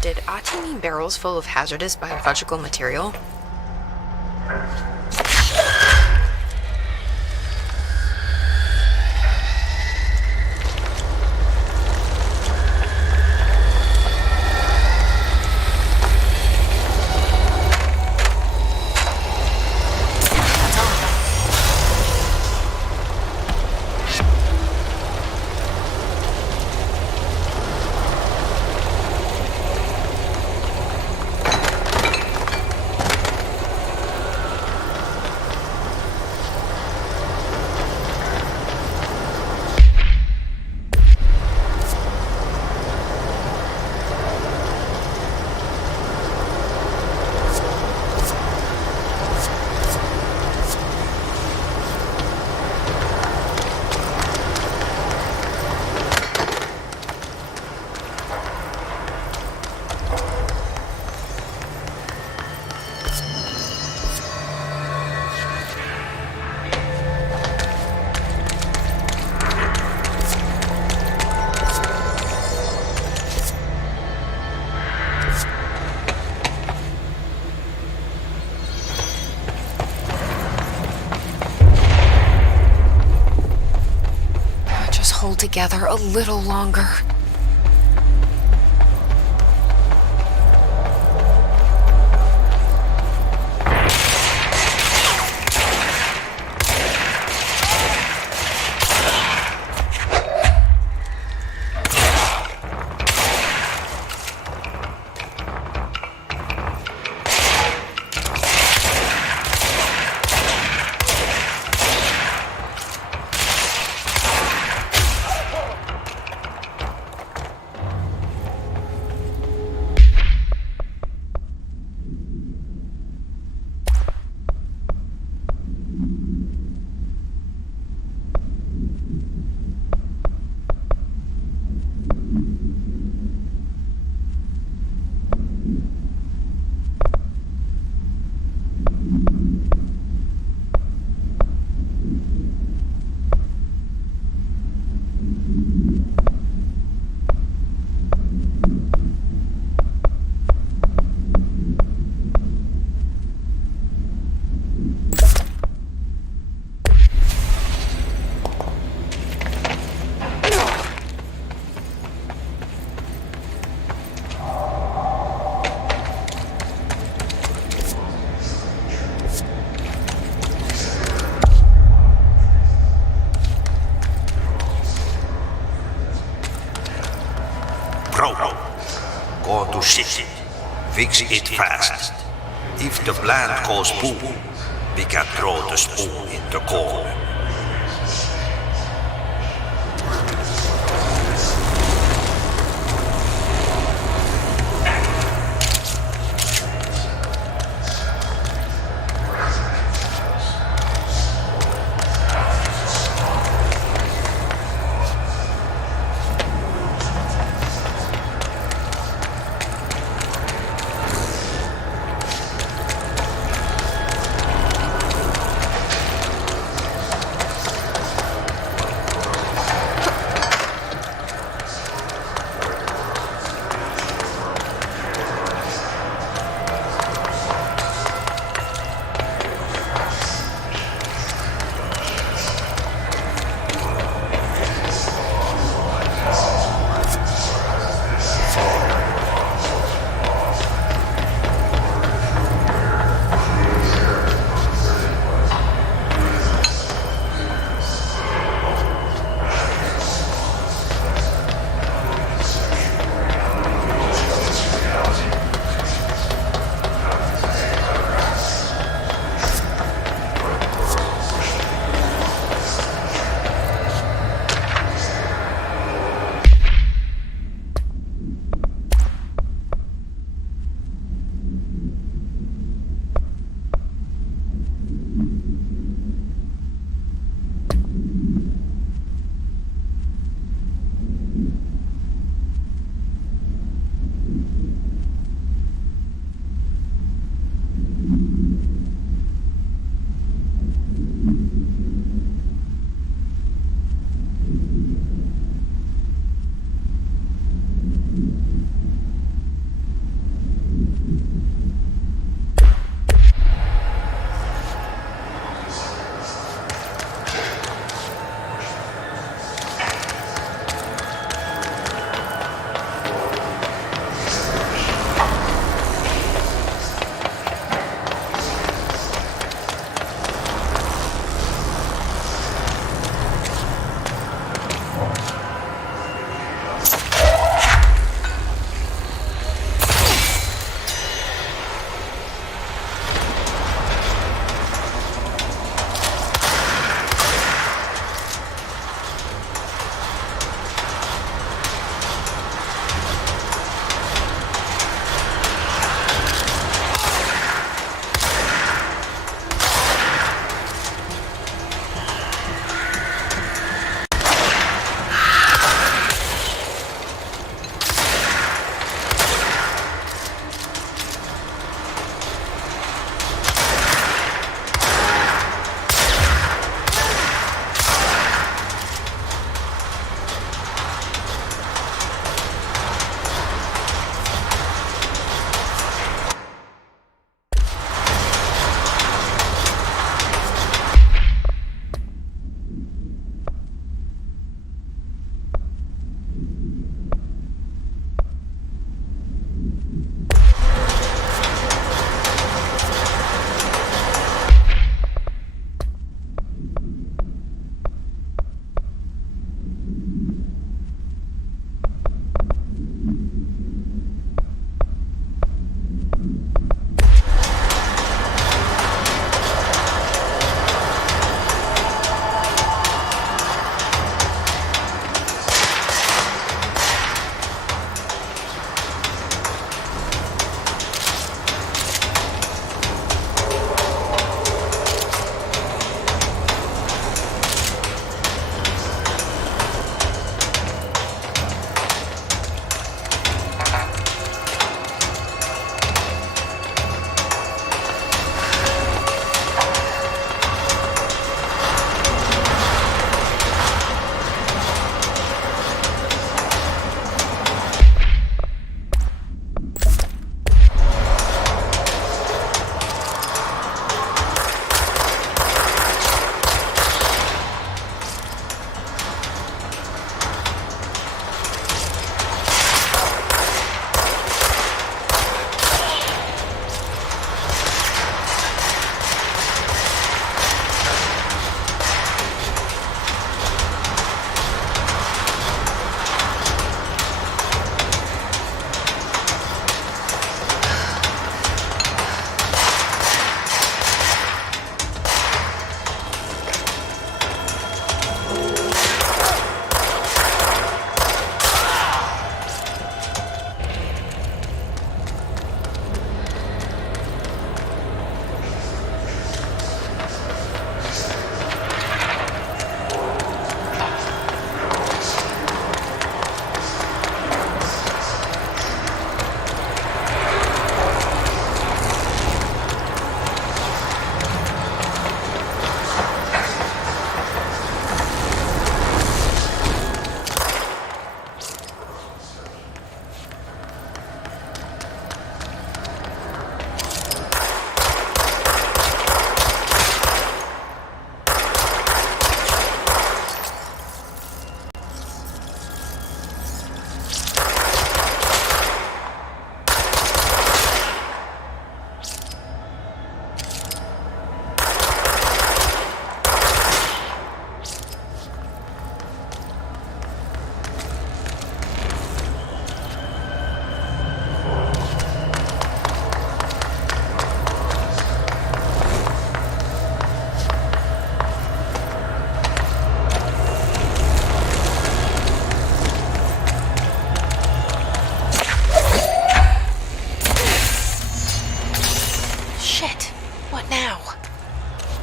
did Ati mean barrels full of hazardous biological material? Hold together a little longer. Go to shit. Fix it fast. If the plant goes boom, we can throw the spoon in the corner.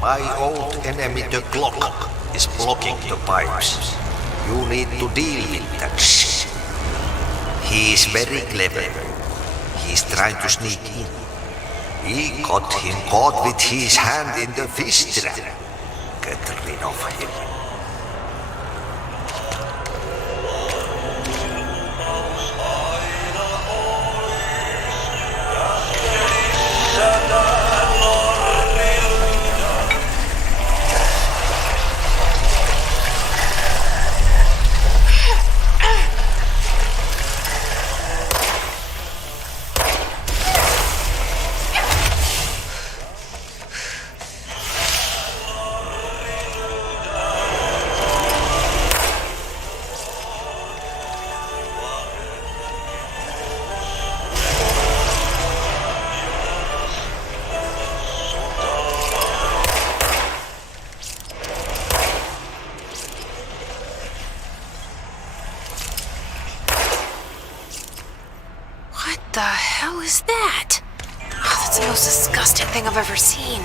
My old enemy, the clock, is blocking the pipes. You need to deal with that shit. He is very clever. He's trying to sneak in. We got him caught with his hand in the fish trap. Get rid of him. What the hell is that? Oh, that's the most disgusting thing I've ever seen.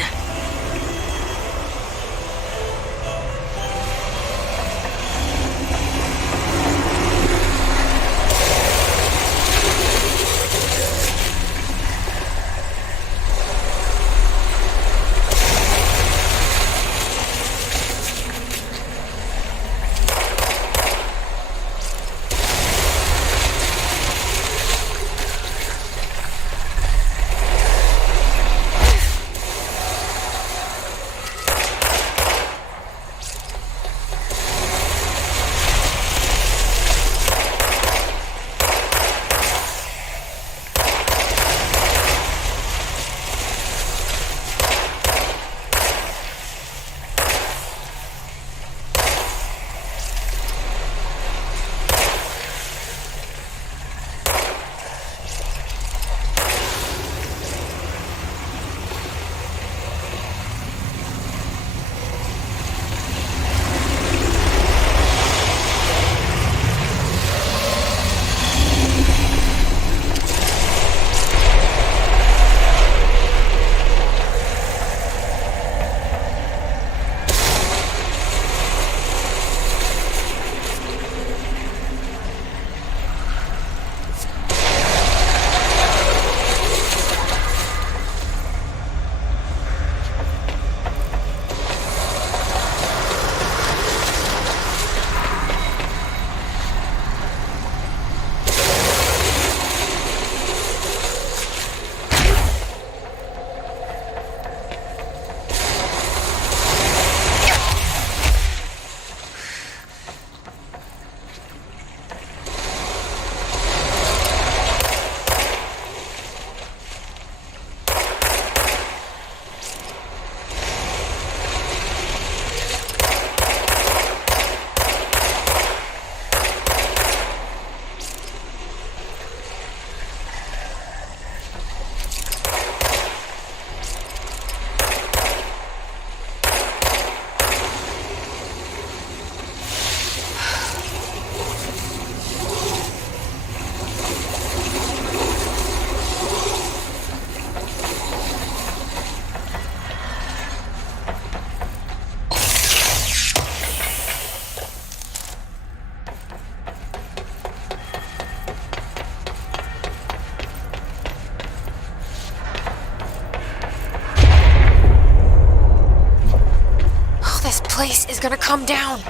This place is gonna come down.